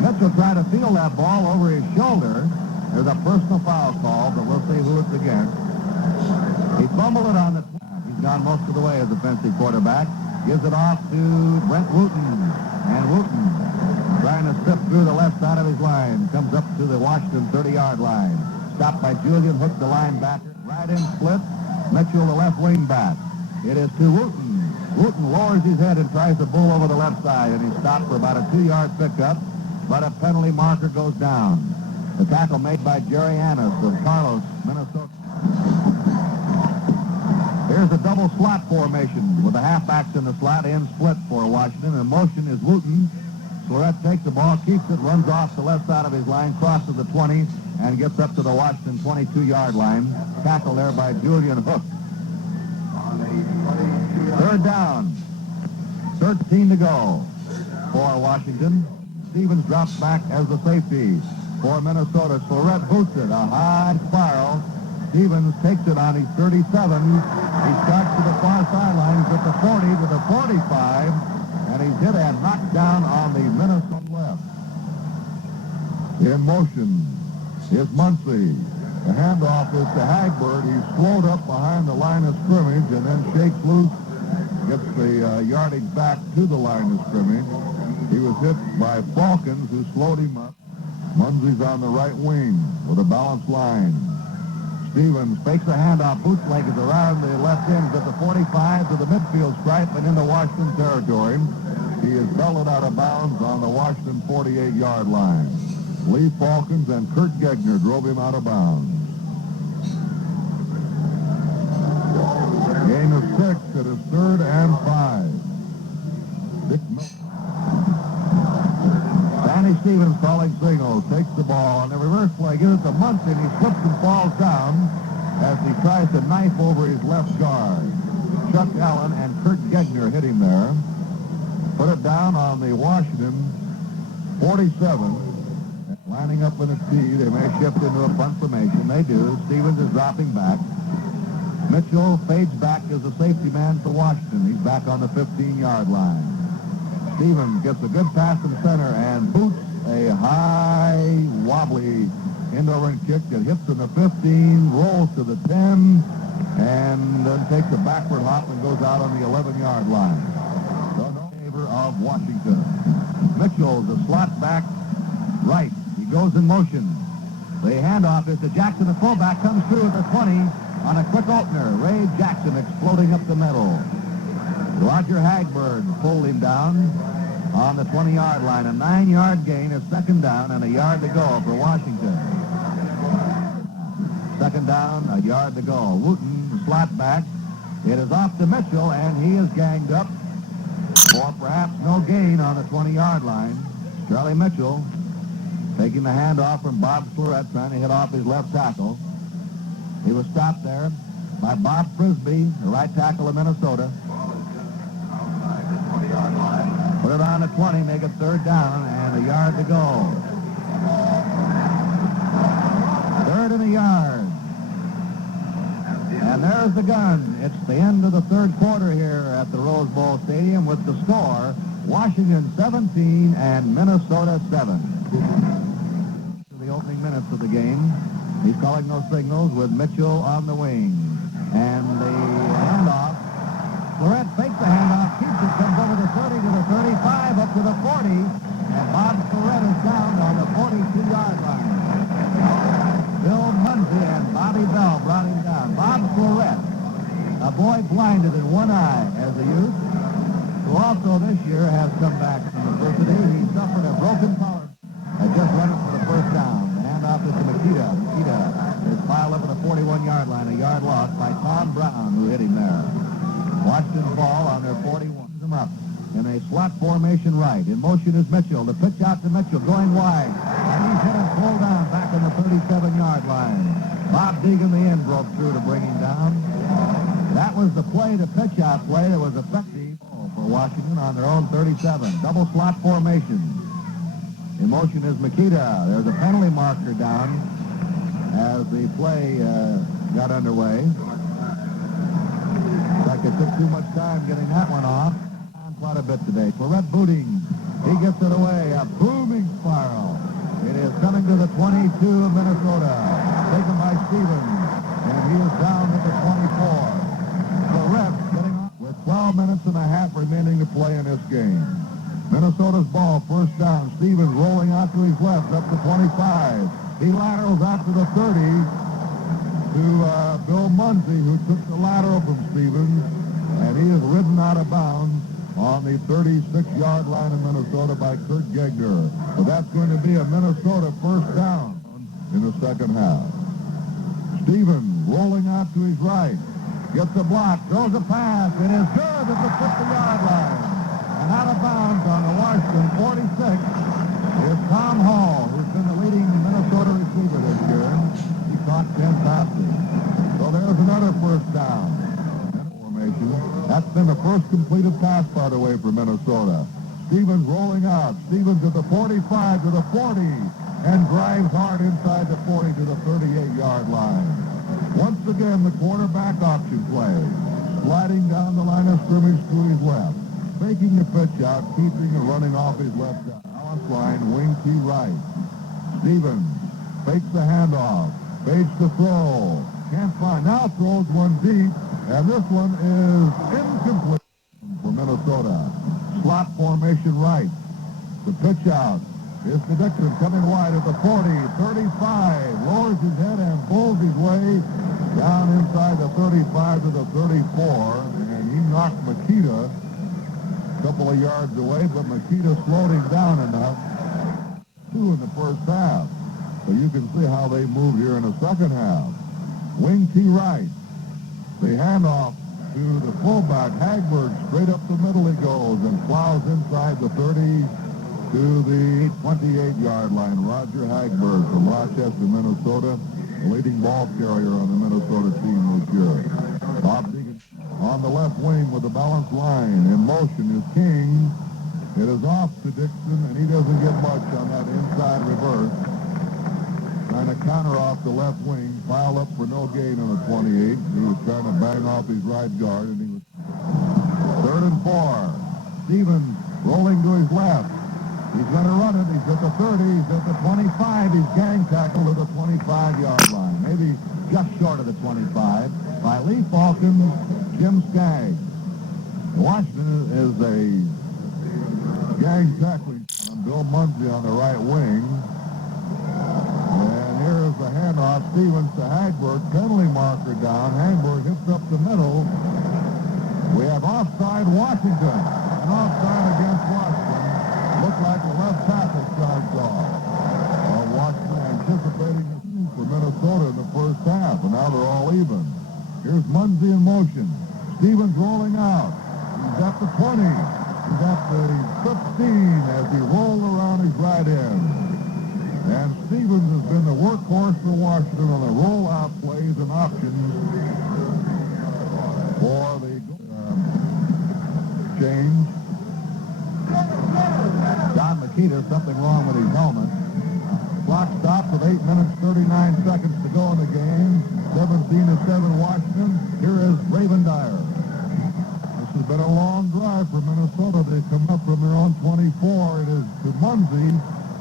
Mitchell tried to field that ball over his shoulder. There's a personal foul call, but we'll see who it's against. He fumbled it on the... He's gone most of the way as defensive quarterback. Gives it off to Brent Wooten. And Wooten, trying to strip through the left side of his line, comes up to the Washington 30-yard line. Stopped by Julian Hook, the linebacker. Right in split. Mitchell, the left wing back. It is to Wooten. Wooten lowers his head and tries to bull over the left side, and he's stopped for about a 2-yard pickup, but a penalty marker goes down. The tackle made by Jerry Annis of Carlos, Minnesota. Here's a double slot formation with the halfbacks in the slot, in split for Washington. In motion is Wooten. Slorette takes the ball, keeps it, runs off the left side of his line, crosses the 20, and gets up to the Washington 22-yard line. Tackle there by Julian Hook. Third down. 13 to go for Washington. Stevens drops back as the safety for Minnesota. Slorette boots it, a high spiral. Stevens takes it on his 37. He starts to the far sidelines at the 40 to the 45, and he's hit and knocked down on the Minnesota left. In motion is Muncie. The handoff is to Hagberg. He's slowed up behind the line of scrimmage and then shakes loose, gets the yardage back to the line of scrimmage. He was hit by Falkins, who slowed him up. Munsey's on the right wing with a balanced line. Stevens fakes a handoff. Boots leg is around the left end at the 45 to the midfield stripe and into Washington territory. He is belted out of bounds on the Washington 48-yard line. Lee Falkins and Kurt Gegner drove him out of bounds. Gain of 6. It is 3rd and 5. Dick Danny Stevens calling signals, takes the ball on the reverse play, gives it to Munson. He slips and falls down as he tries to knife over his left guard. Chuck Allen and Kurt Gegner hit him there. Put it down on the Washington 47. Lining up in a T. They may shift into a punt formation. They do. Stevens is dropping back. Mitchell fades back as a safety man for Washington. He's back on the 15-yard line. Stevens gets a good pass in center and boots a high, wobbly end-over kick that hits in the 15, rolls to the 10, and then takes a backward hop and goes out on the 11-yard line. So no favor of Washington. Mitchell, the slot back right. He goes in motion. The handoff is to Jackson. The fullback comes through at the 20 on a quick opener. Ray Jackson exploding up the middle. Roger Hagberg pulled him down on the 20-yard line. A 9-yard gain, a 2nd down, and a yard to go for Washington. 2nd down, a yard to go. Wooten, slot back. It is off to Mitchell, and he is ganged up for perhaps no gain on the 20-yard line. Charlie Mitchell taking the handoff from Bob Florett, trying to hit off his left tackle. He was stopped there by Bob Frisbee, the right tackle of Minnesota. Put it on the 20, make it 3rd down, and a yard to go. 3rd and a yard. And there's the gun. It's the end of the 3rd quarter here at the Rose Bowl Stadium with the score, Washington 17 and Minnesota 7. The opening minutes of the game. He's calling those signals with Mitchell on the wing. And the handoff. Florett fakes the handoff, keeps it, comes over the 30 to the 35, up to the 40, and Bob Florett is down on the 42-yard line. Bill Munsey and Bobby Bell brought him down. Bob Florett, a boy blinded in one eye as a youth, who also this year has come back from adversity. He suffered a broken collar and just run it for the 1st down. The handoff is to Makita. Makita is piled up at the 41-yard line, a yard lost by Tom Brown, who hit him there. Washington ball on their 41. Them up in a slot formation right. In motion is Mitchell. The pitch out to Mitchell, going wide. And he's hit and pulled down back on the 37-yard line. Bob Deegan, the end, broke through to bring him down. That was the play, the pitch out play that was effective for Washington on their own 37. Double slot formation. In motion is Makita. There's a penalty marker down as the play got underway. Like it took too much time getting that one off. Quite a bit today. Florett booting. He gets it away. A booming spiral. It is coming to the 22 of Minnesota. Taken by Stevens. And he is down at the 24. Florett getting off with 12 minutes and a half remaining to play in this game. Minnesota's ball, 1st down. Stevens rolling out to his left, up to 25. He laterals out to the 30 to Bill Munsey, who took the lateral from Stevens, and he is ridden out of bounds on the 36-yard line of Minnesota by Kurt Gegner. So that's going to be a Minnesota 1st down in the 2nd half. Stevens rolling out to his right, gets a block, throws a pass. It is good at the 50-yard line. And out of bounds on the Washington 46 is Tom Hall, who's been the leading Minnesota receiver this year. He caught fantastic. So there's another 1st down. Formation. That's been the first completed pass, by the way, for Minnesota. Stevens rolling out. Stevens at the 45 to the 40 and drives hard inside the 40 to the 38-yard line. Once again, the quarterback option play. Sliding down the line of scrimmage to his left. Faking the pitch out, keeping it running off his left balance line, wing T right. Stevens fakes the handoff. Fades to throw. Can't find. Now throws one deep. And this one is incomplete for Minnesota. Slot formation right. The pitch out It's the Dixon coming wide at the 40, 35, lowers his head and pulls his way down inside the 35 to the 34, and he knocked Makita a couple of yards away, but Makita slowed him down enough. 2 in the first half. So you can see how they moved here in the second half. Wing T right. The handoff to the fullback, Hagberg, straight up the middle he goes and plows inside the 30 to the 28-yard line. Roger Hagberg from Rochester, Minnesota, the leading ball carrier on the Minnesota team this year. Bob Deacon on the left wing with the balanced line. In motion is King. It is off to Dixon, and he doesn't get much on that inside reverse. Trying to counter off the left wing, piled up for no gain on the 28. He was trying to bang off his right guard, and he was 3rd and 4. Stevens rolling to his left. He's going to run it. He's at the 30. He's at the 25. He's gang tackled to the 25-yard line. Maybe just short of the 25 by Lee Falcon, Jim Skaggs. Washington is a gang tackling on Bill Munsey on the right wing. And here's the handoff. Stevens to Hagberg. Penalty marker down. Hagberg hits up the middle. We have offside Washington. An offside against Washington. Looked like the left tackle charged off. Washington anticipating a coup for Minnesota in the first half, and now they're all even. Here's Munsey in motion. Stevens rolling out. He's at the 20. He's at the 15 as he rolled around his right end. And Stevens has been the workhorse for Washington on the rollout plays and options for the change. John Makita, something wrong with his helmet. Clock stops with 8 minutes, 39 seconds to go in the game. 17-7 Washington. Here is Raven Dyer. This has been a long drive for Minnesota. They've come up from their own 24. It is to Munsey.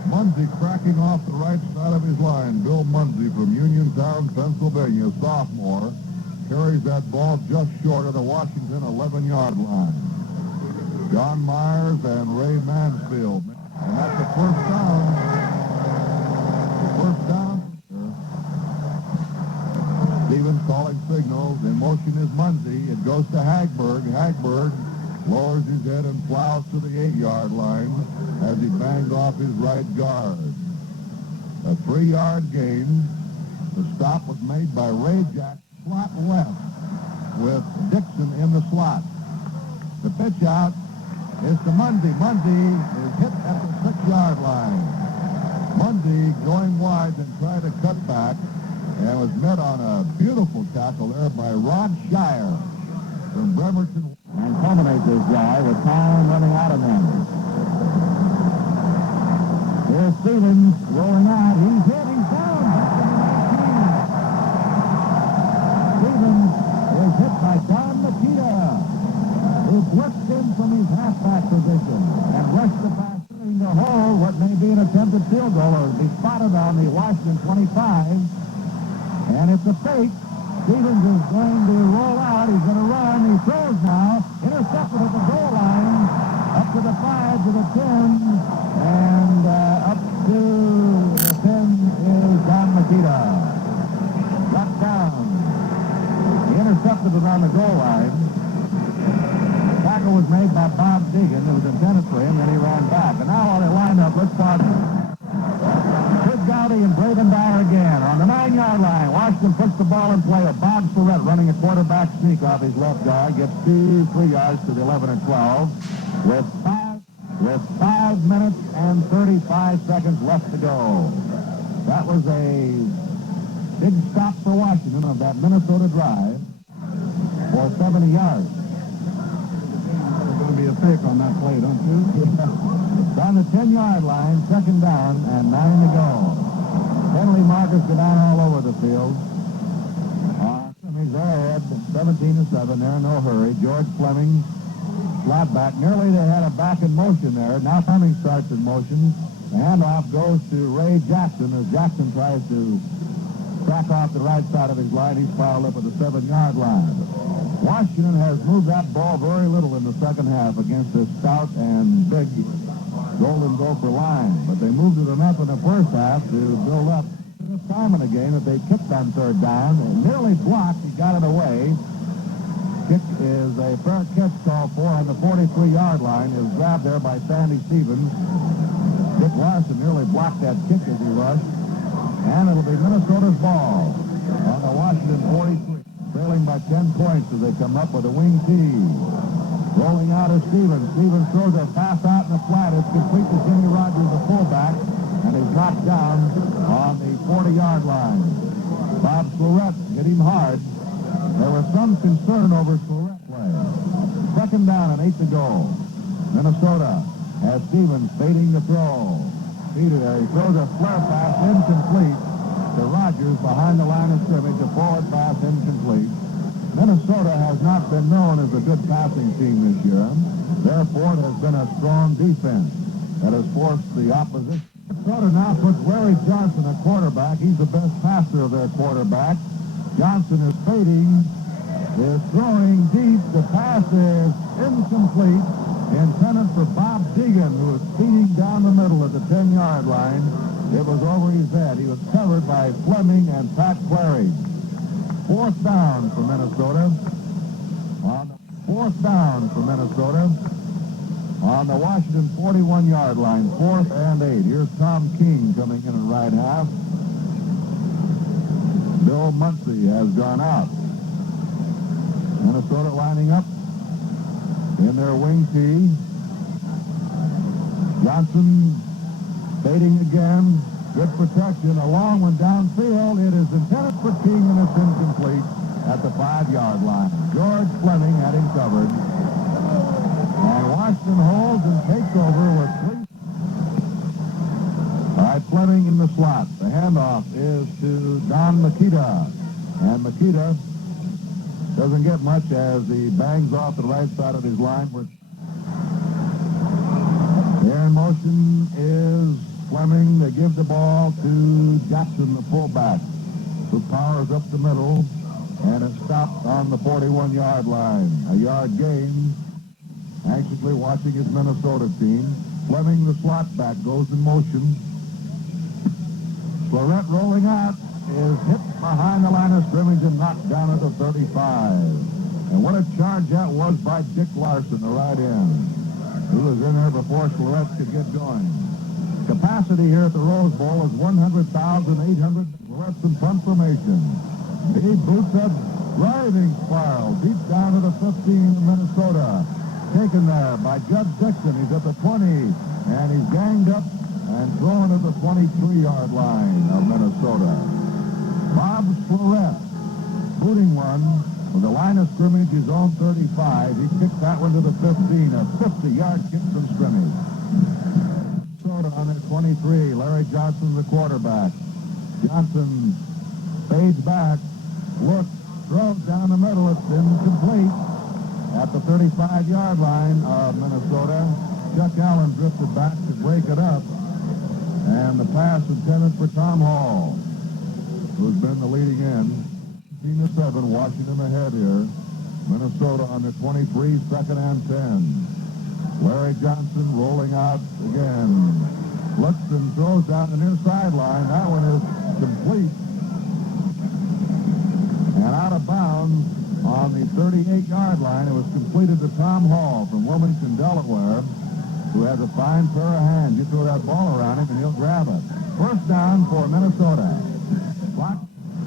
Munsey cracking off the right side of his line. Bill Munsey from Uniontown, Pennsylvania, sophomore, carries that ball just short of the Washington 11-yard line. John Myers and Ray Mansfield. And that's the first down. First down. Stevens calling signals. In motion is Munsey. It goes to Hagberg. Hagberg lowers his head and plows to the 8-yard line as he bangs off his right guard. A 3-yard gain. The stop was made by Ray Jack, slot left, with Dixon in the slot. The pitch out is to Munsey. Munsey is hit at the 6-yard line. Munsey going wide and tried to cut back and was met on a beautiful tackle there by Rod Shire from Bremerton. And culminate this drive with time running out of them. Here's Stevens rolling out. He's hit. He's down. Stevens is hit by Don Makita, who blitzed him from his halfback position and rushed the pass to hold what may be an attempted field goal or be spotted on the Washington 25. And it's a fake. Stevens is going to roll out. He's going to run. He throws now. Intercepted at the goal line. Up to the 5, to the 10. And up to the 10 is Don Makita. Brought down. He intercepted it on the goal line. The tackle was made by Bob Deegan. It was intended for him, then he ran back. And now while they line up, let's watch Gowdy and Braden Dyer again. On the 9-yard line, Washington puts the ball in play. Bob Surratt running a quarterback sneak off his left guard. Gets 2-3 yards to the 11 and 12 with 5 minutes and 35 seconds left to go. That was a big stop for Washington of that Minnesota drive for 70 yards. There's going to be a fake on that play, don't you? It's on the 10-yard line, second down, and 9 to go. Penalty markers go down all over the field. They're ahead, 17-7. They're in no hurry. George Fleming, slot back. Nearly they had a back in motion there. Now Fleming starts in motion. The handoff goes to Ray Jackson as Jackson tries to crack off the right side of his line. He's piled up at the 7-yard line. Washington has moved that ball very little in the second half against this stout and big Golden Gopher line. But they moved it enough in the first half to build up. This time in the game that they kicked on third down. It nearly blocked. He got it away. Kick is a fair catch called for on the 43-yard line. Is grabbed there by Sandy Stevens. Dick Larson nearly blocked that kick as he rushed. And it'll be Minnesota's ball on the Washington 43. Trailing by 10 points as they come up with a wing tee. Rolling out is Stevens. Stevens throws a pass out in the flat. It's complete to Jimmy Rogers, the fullback. And he's knocked down on the 40-yard line. Bob Florette hit him hard. There was some concern over Florette's play. Second down and 8 to go. Minnesota has Stevens fading the throw. He throws a flare pass incomplete to Rogers behind the line of scrimmage. A forward pass incomplete. Minnesota has not been known as a good passing team this year. Therefore, it has been a strong defense that has forced the opposition. Minnesota now puts Larry Johnson at quarterback. He's the best passer of their quarterback. Johnson is fading, is throwing deep. The pass is incomplete, intended for Bob Deegan, who was speeding down the middle at the 10-yard line. It was over his head. He was covered by Fleming and Pat Clary. Fourth down for Minnesota. Fourth down for Minnesota. On the Washington 41-yard line, 4th and 8. Here's Tom King coming in right half. Bill Muncy has gone out. Minnesota lining up in their wing tee. Johnson fading again. Good protection. A long one downfield. It is intended for King, and it's incomplete at the 5-yard line. George Fleming had him covered. And Washington holds and takes over with 3. All right, Fleming in the slot. The handoff is to Don Makita. And Makita doesn't get much as he bangs off the right side of his line. There in motion is Fleming. They give the ball to Jackson, the fullback, who powers up the middle and is stopped on the 41-yard line. A yard gain. Anxiously watching his Minnesota team. Fleming, the slot back, goes in motion. Florette rolling out is hit behind the line of scrimmage and knocked down at the 35. And what a charge that was by Dick Larson, the right end. He was in there before Florette could get going. Capacity here at the Rose Bowl is 100,800. Florette's in punt formation. He boots a driving spiral deep down to the 15 of Minnesota. Taken there by Judge Dixon. He's at the 20, and he's ganged up and thrown at the 23-yard line of Minnesota. Bob Florette booting one with the line of scrimmage, his own 35. He kicked that one to the 15, a 50-yard kick from scrimmage. Minnesota on their 23. Larry Johnson, the quarterback. Johnson fades back, looks, throws down the middle. It's incomplete. At the 35-yard line of Minnesota, Chuck Allen drifted back to break it up. And the pass intended for Tom Hall, who's been the leading end. 15-7, Washington ahead here. Minnesota on the 23, 2nd and 10. Larry Johnson rolling out again. Looks and throws down the near sideline. That one is complete. And out of bounds on the 38-yard line. It was completed to Tom Hall from Wilmington, Delaware, who has a fine pair of hands. You throw that ball around him and he'll grab it. First down for Minnesota. Clock,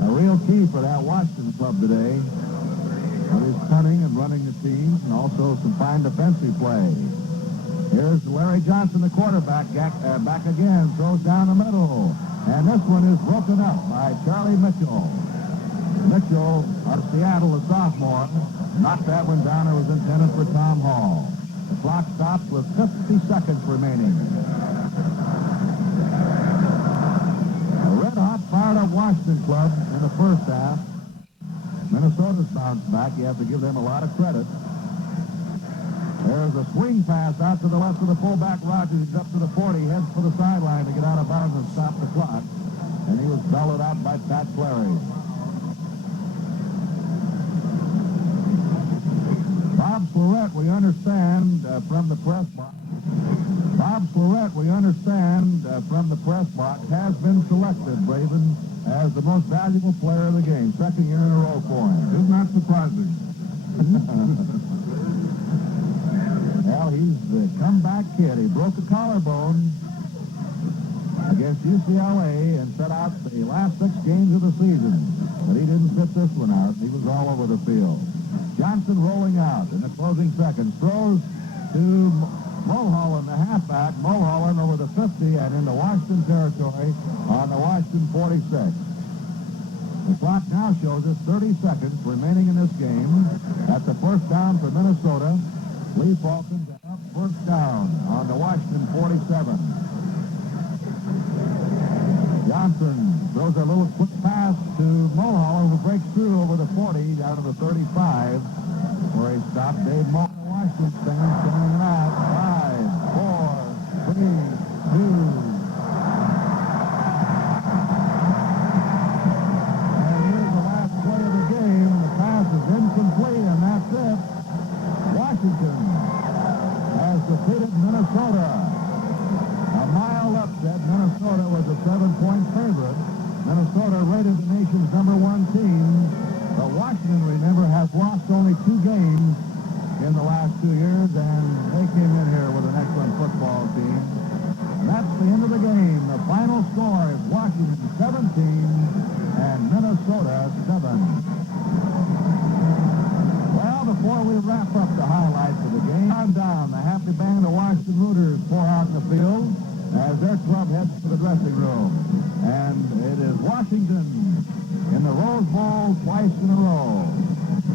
a real key for that Washington club today. With his cunning and running the team, and also some fine defensive play. Here's Larry Johnson, the quarterback, back again, throws down the middle. And this one is broken up by Charlie Mitchell. Mitchell of Seattle, a sophomore, knocked that one down. It was intended for Tom Hall. The clock stops with 50 seconds remaining. A red-hot, fired-up Washington club in the first half. Minnesota's bounced back. You have to give them a lot of credit. There's a swing pass out to the left of the fullback, Rogers. He's up to the 40, heads for the sideline to get out of bounds and stop the clock. And he was bellowed out by Pat Clary. Bob Florette, we understand from the press box. Bob Florette, we understand from the press box, has been selected, Braven, as the most valuable player of the game. Second year in a row for him. Isn't that surprising? Well, he's the comeback kid. He broke a collarbone against UCLA and set out the last 6 games of the season. But he didn't sit this one out. He was all over the field. Johnson rolling out in the closing seconds. Throws to Mulholland, the halfback. Mulholland over the 50 and into Washington territory on the Washington 46. The clock now shows us 30 seconds remaining in this game. That's a first down for Minnesota. Lee Falcons up first down on the Washington 47. Johnson throws a little quick pass to Mulholland, who breaks through over the 40 down to the 35, where he stopped Dave Mulholland. Washington fans standing it out. 5, 4, 3, 2. And here's the last play of the game. The pass is incomplete, and that's it. Washington has defeated Minnesota. A mile upset. Minnesota was a 7-point favorite. Minnesota rated the nation's #1 team. But Washington, remember, has lost only 2 games in the last 2 years, and they came in here with an excellent football team. And that's the end of the game. The final score is Washington 17 and Minnesota 7. Well, before we wrap up the highlights of the game, on down, the happy band of Washington Rooters pour out in the field as their club heads to the dressing room. And it is Washington in the Rose Bowl twice in a row.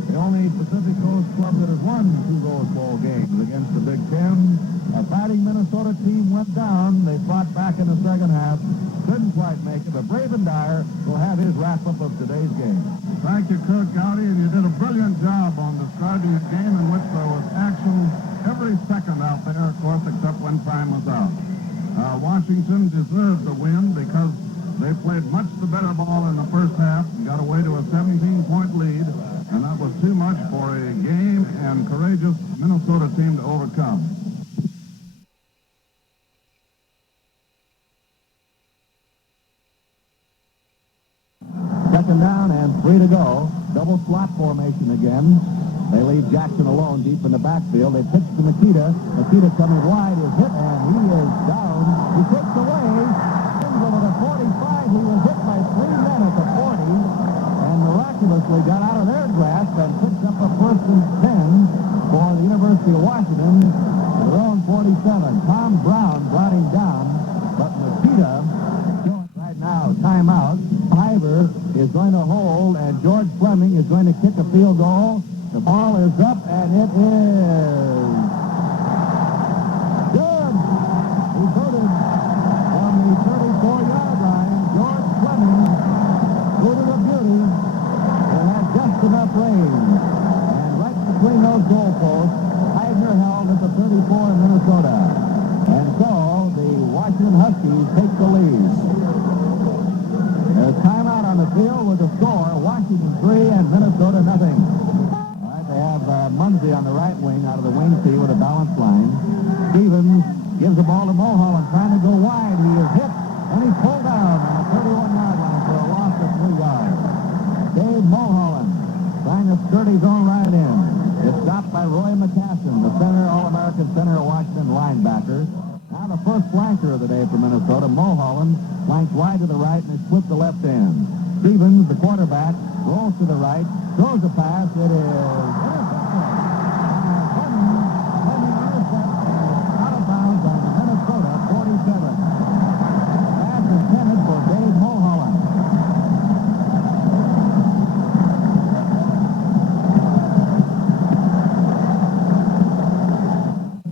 The only Pacific Coast club that has won 2 Rose Bowl games against the Big Ten. A fighting Minnesota team went down. They fought back in the second half. Couldn't quite make it. But Braven Dyer will have his wrap-up of today's game. Thank you, Kirk Gowdy, and you did a brilliant job on describing a game in which there was action every second out there, of course, except when time was out. Washington deserved the win because they played much the better ball in the first half and got away to a 17-point lead, and that was too much for a game and courageous Minnesota team to overcome. Second down and 3 to go. Double slot formation again. They leave Jackson alone deep in the backfield. They pitch to Makita. Makita coming wide is hit, and he is down. He kicks away. Over the 45. He was hit by 3 men at the 40, and miraculously got out of their grasp and picks up a first and 10 for the University of Washington to their own 47. Tom Brown brought him down, but Makita showing right now timeout. Ivor is going to hold, and George Fleming is going to kick a field goal. The ball is up, and it is good. He booted from the 34-yard line. George Fleming booted a beauty. It had just enough range. And right between those goalposts, Eisner held at the 34 in Minnesota. And so the Washington Huskies take the lead. There's timeout on the field with the score, Washington 3 and Minnesota nothing. They have Munsey on the right wing out of the wing tee with a balanced line. Stevens gives the ball to Mulholland, trying to go wide. He is hit, and he's pulled down on the 31-yard line for a loss of 3 yards. Dave Mulholland trying to skirt his own right in. It's stopped by Roy McCassin, the center, All-American center of Washington linebackers. Now the first flanker of the day for Minnesota, Mulholland, flanked wide to the right and is split the left end. Stevens, the quarterback, rolls to the right, throws a pass. It is intercepted. Fleming intercepts out of bounds on the Minnesota 47. Pass intended for Dave Mulholland.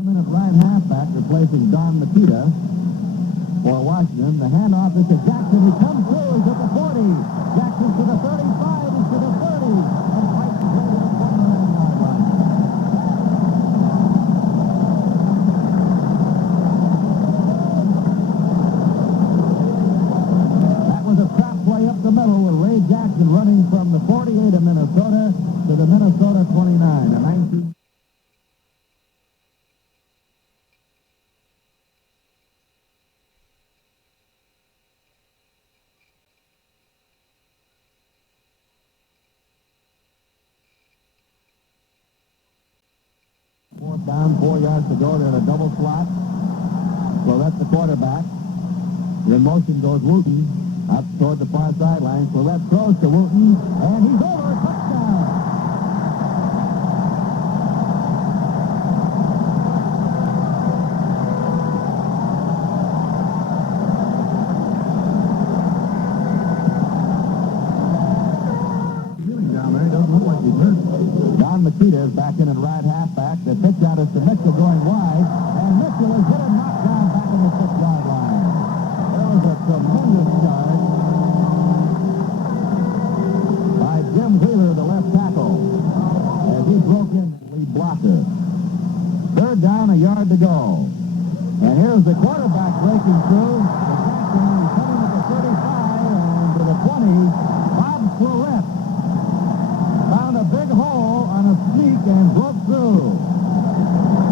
Minute right halfback replacing Don Makita for Washington. The handoff is to Jackson. He comes through. He's at the 40. Jackson to the 35. He's to the 30. And fights his way to the 49-yard line. That was a trap play up the middle with Ray Jackson running from the 48 of Minnesota to the Minnesota 29. A 19. down, 4 yards to go. They're in a double slot. Florette, the quarterback. In motion goes Wooten up toward the far sideline. Florette throws to Wooten, and he's over. Touchdown. Down there, he doesn't look like he's hurt. Don Makita is back in right halfback. The pitch out is to Mitchell going wide, and Mitchell is hit and knocked down back in the 6-yard line. There was a tremendous charge by Jim Wheeler, the left tackle, as he broke in the lead blocker. Third down, a yard to go. And here's the quarterback breaking through. The Jackson is coming at the 35 and to the 20. Bob Florette found a big hole on a sneak and broke through.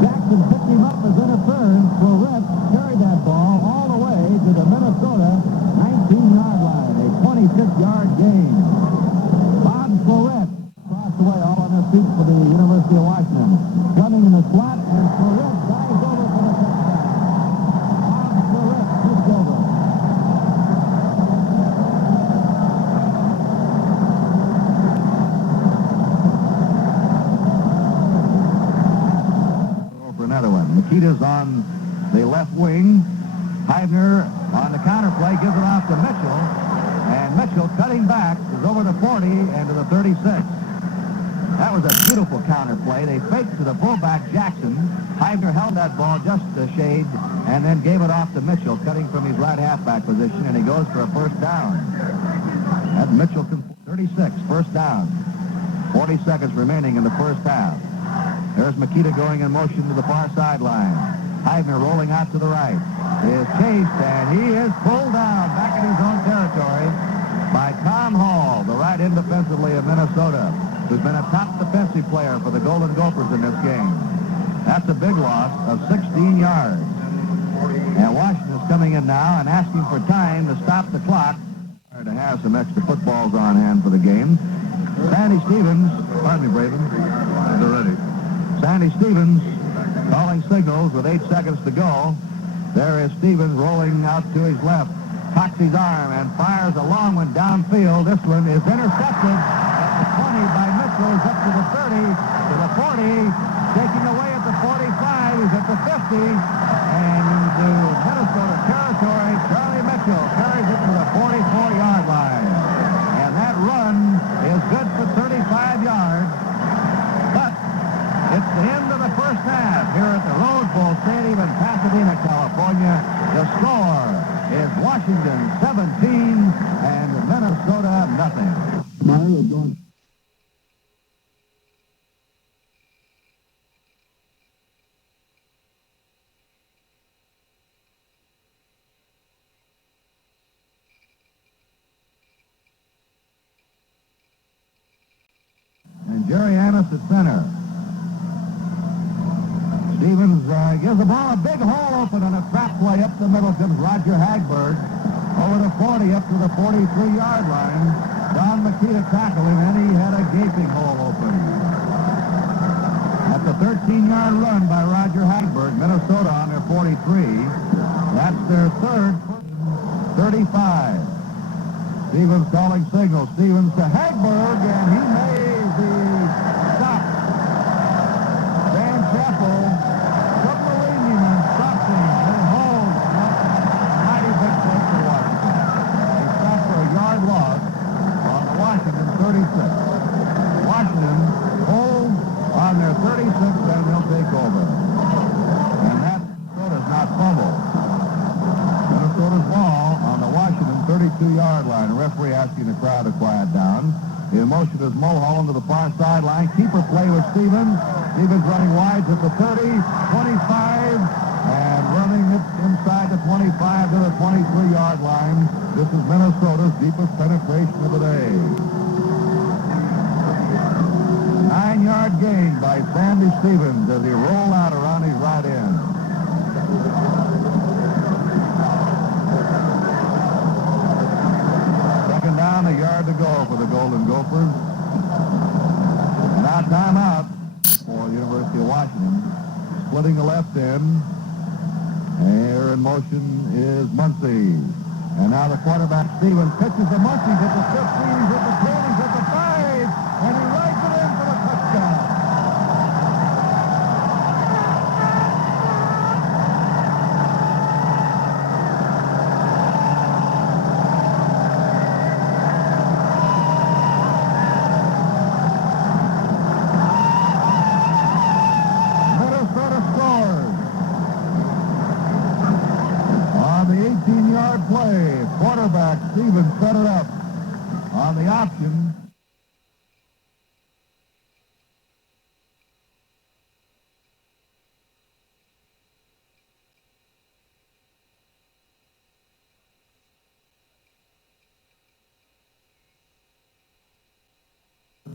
Jackson picked him up as interference. Florette carried that ball all the way to the Minnesota 19-yard line, a 26-yard gain. Bob Florette crossed away all on their feet for the University of Washington. Fleming in the slot, and Florette dives over for the touchdown. Bob Florette takes over. Another one. Makita's on the left wing. Heibner on the counter play gives it off to Mitchell. And Mitchell cutting back is over the 40 and to the 36. That was a beautiful counter play. They faked to the fullback Jackson. Heibner held that ball just a shade and then gave it off to Mitchell, cutting from his right halfback position, and he goes for a first down. That's Mitchell, 36, first down. 40 seconds remaining in the first half. There's Makita going in motion to the far sideline. Heibner rolling out to the right. Is chased, and he is pulled down back in his own territory by Tom Hall, the right end defensively of Minnesota, who's been a top defensive player for the Golden Gophers in this game. That's a big loss of 16 yards. And Washington's coming in now and asking for time to stop the clock to have some extra footballs on hand for the game. Sandy Stevens, pardon me, Braven. They're ready. Sandy Stevens calling signals with 8 seconds to go. There is Stevens rolling out to his left, cocks his arm and fires a long one downfield. This one is intercepted at the 20 by Mitchell. He's up to the 30, to the 40, taking away at the 45. He's at the 50, and into Minnesota territory, Charlie Mitchell carries it to the 44-yard line. And that run is good for 35 yards. It's the end of the first half here at the Rose Bowl Stadium in Pasadena, California. The score is Washington 17 and Minnesota nothing. Meyer is going. And Jerry Annis at center. Stevens gives the ball a big hole open on a trap play up the middle. Comes Roger Hagberg over the 40 up to the 43-yard line. Don Makita tackled him, and he had a gaping hole open. That's a 13-yard run by Roger Hagberg. Minnesota on their 43. That's their third. 35. Stevens calling signal. Stevens to Hagberg, and he made the stop. Van Chappell submarine him and stopped him and holds. Mighty big play for Washington. He stopped for a yard loss on the Washington 36. Washington holds on their 36, and they'll take over. And that Minnesota's not fumbled. Minnesota's ball on the Washington 32-yard line. The referee asking the crowd to quiet down. The motion is Mulholland to the far sideline. Keeper play with Stevens. Stevens running wide to the 30, 25, and running it inside the 25 to the 23-yard line. This is Minnesota's deepest penetration of the day. 9-yard gain by Sandy Stevens as he rolled out around his right end. Second down, a yard to go for the Golden Gophers. Now timeout for the University of Washington. splitting the left end. Here in motion is Muncy. And now the quarterback, Stevens, pitches to Muncy. He's at the 15, he's at the 10, he's at the 5, and he rides it in for the touchdown. Minnesota scores. On the 18-yard play, quarterback Stevens set it up on the option.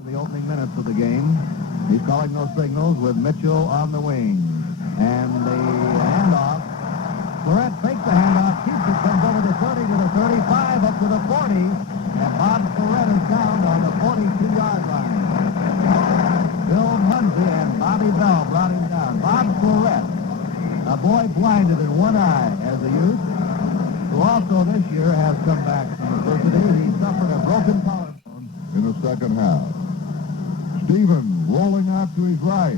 The opening minutes of the game. He's calling those signals with Mitchell on the wing. And the handoff. Surratt fakes the handoff, keeps it, comes over the 30 to the 35, up to the 40, and Bob Surratt is down on the 42-yard line. Bill Muncy and Bobby Bell brought him down. Bob Surratt, a boy blinded in one eye as a youth, who also this year has come back from adversity. He suffered a broken collarbone in the second half. Stevens rolling out to his right,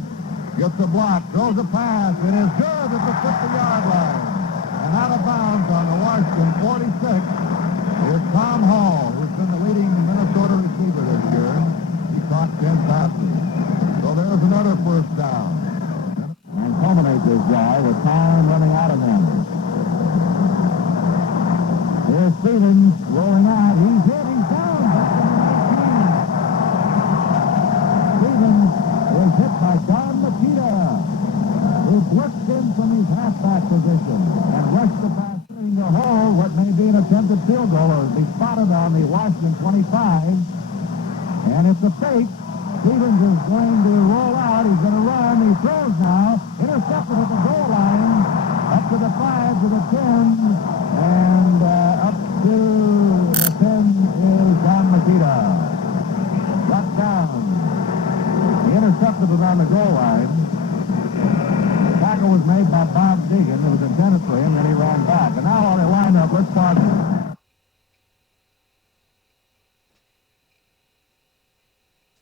gets a block, throws a pass, it is good at the 50-yard line. And out of bounds on the Washington 46 is Tom Hall, who's been the leading Minnesota receiver this year. He caught 10 passes. So there's another first down. And culminates his drive with time running out of him. Here's Stevens rolling out. He's hit, he's down. Stevens is hit by Don Makita, who blitzed in from his halfback position and rushed the pass in the hole. What may be an attempted field goal or be spotted on the Washington 25. And it's a fake. Stevens is going to roll out. He's going to run. He throws now. Intercepted at the goal line. Up to the 5, to the 10. And up to the 10 is Don Makita. Got down. He intercepted it on the goal line. The tackle was made by Bob Deegan. It was intended for him.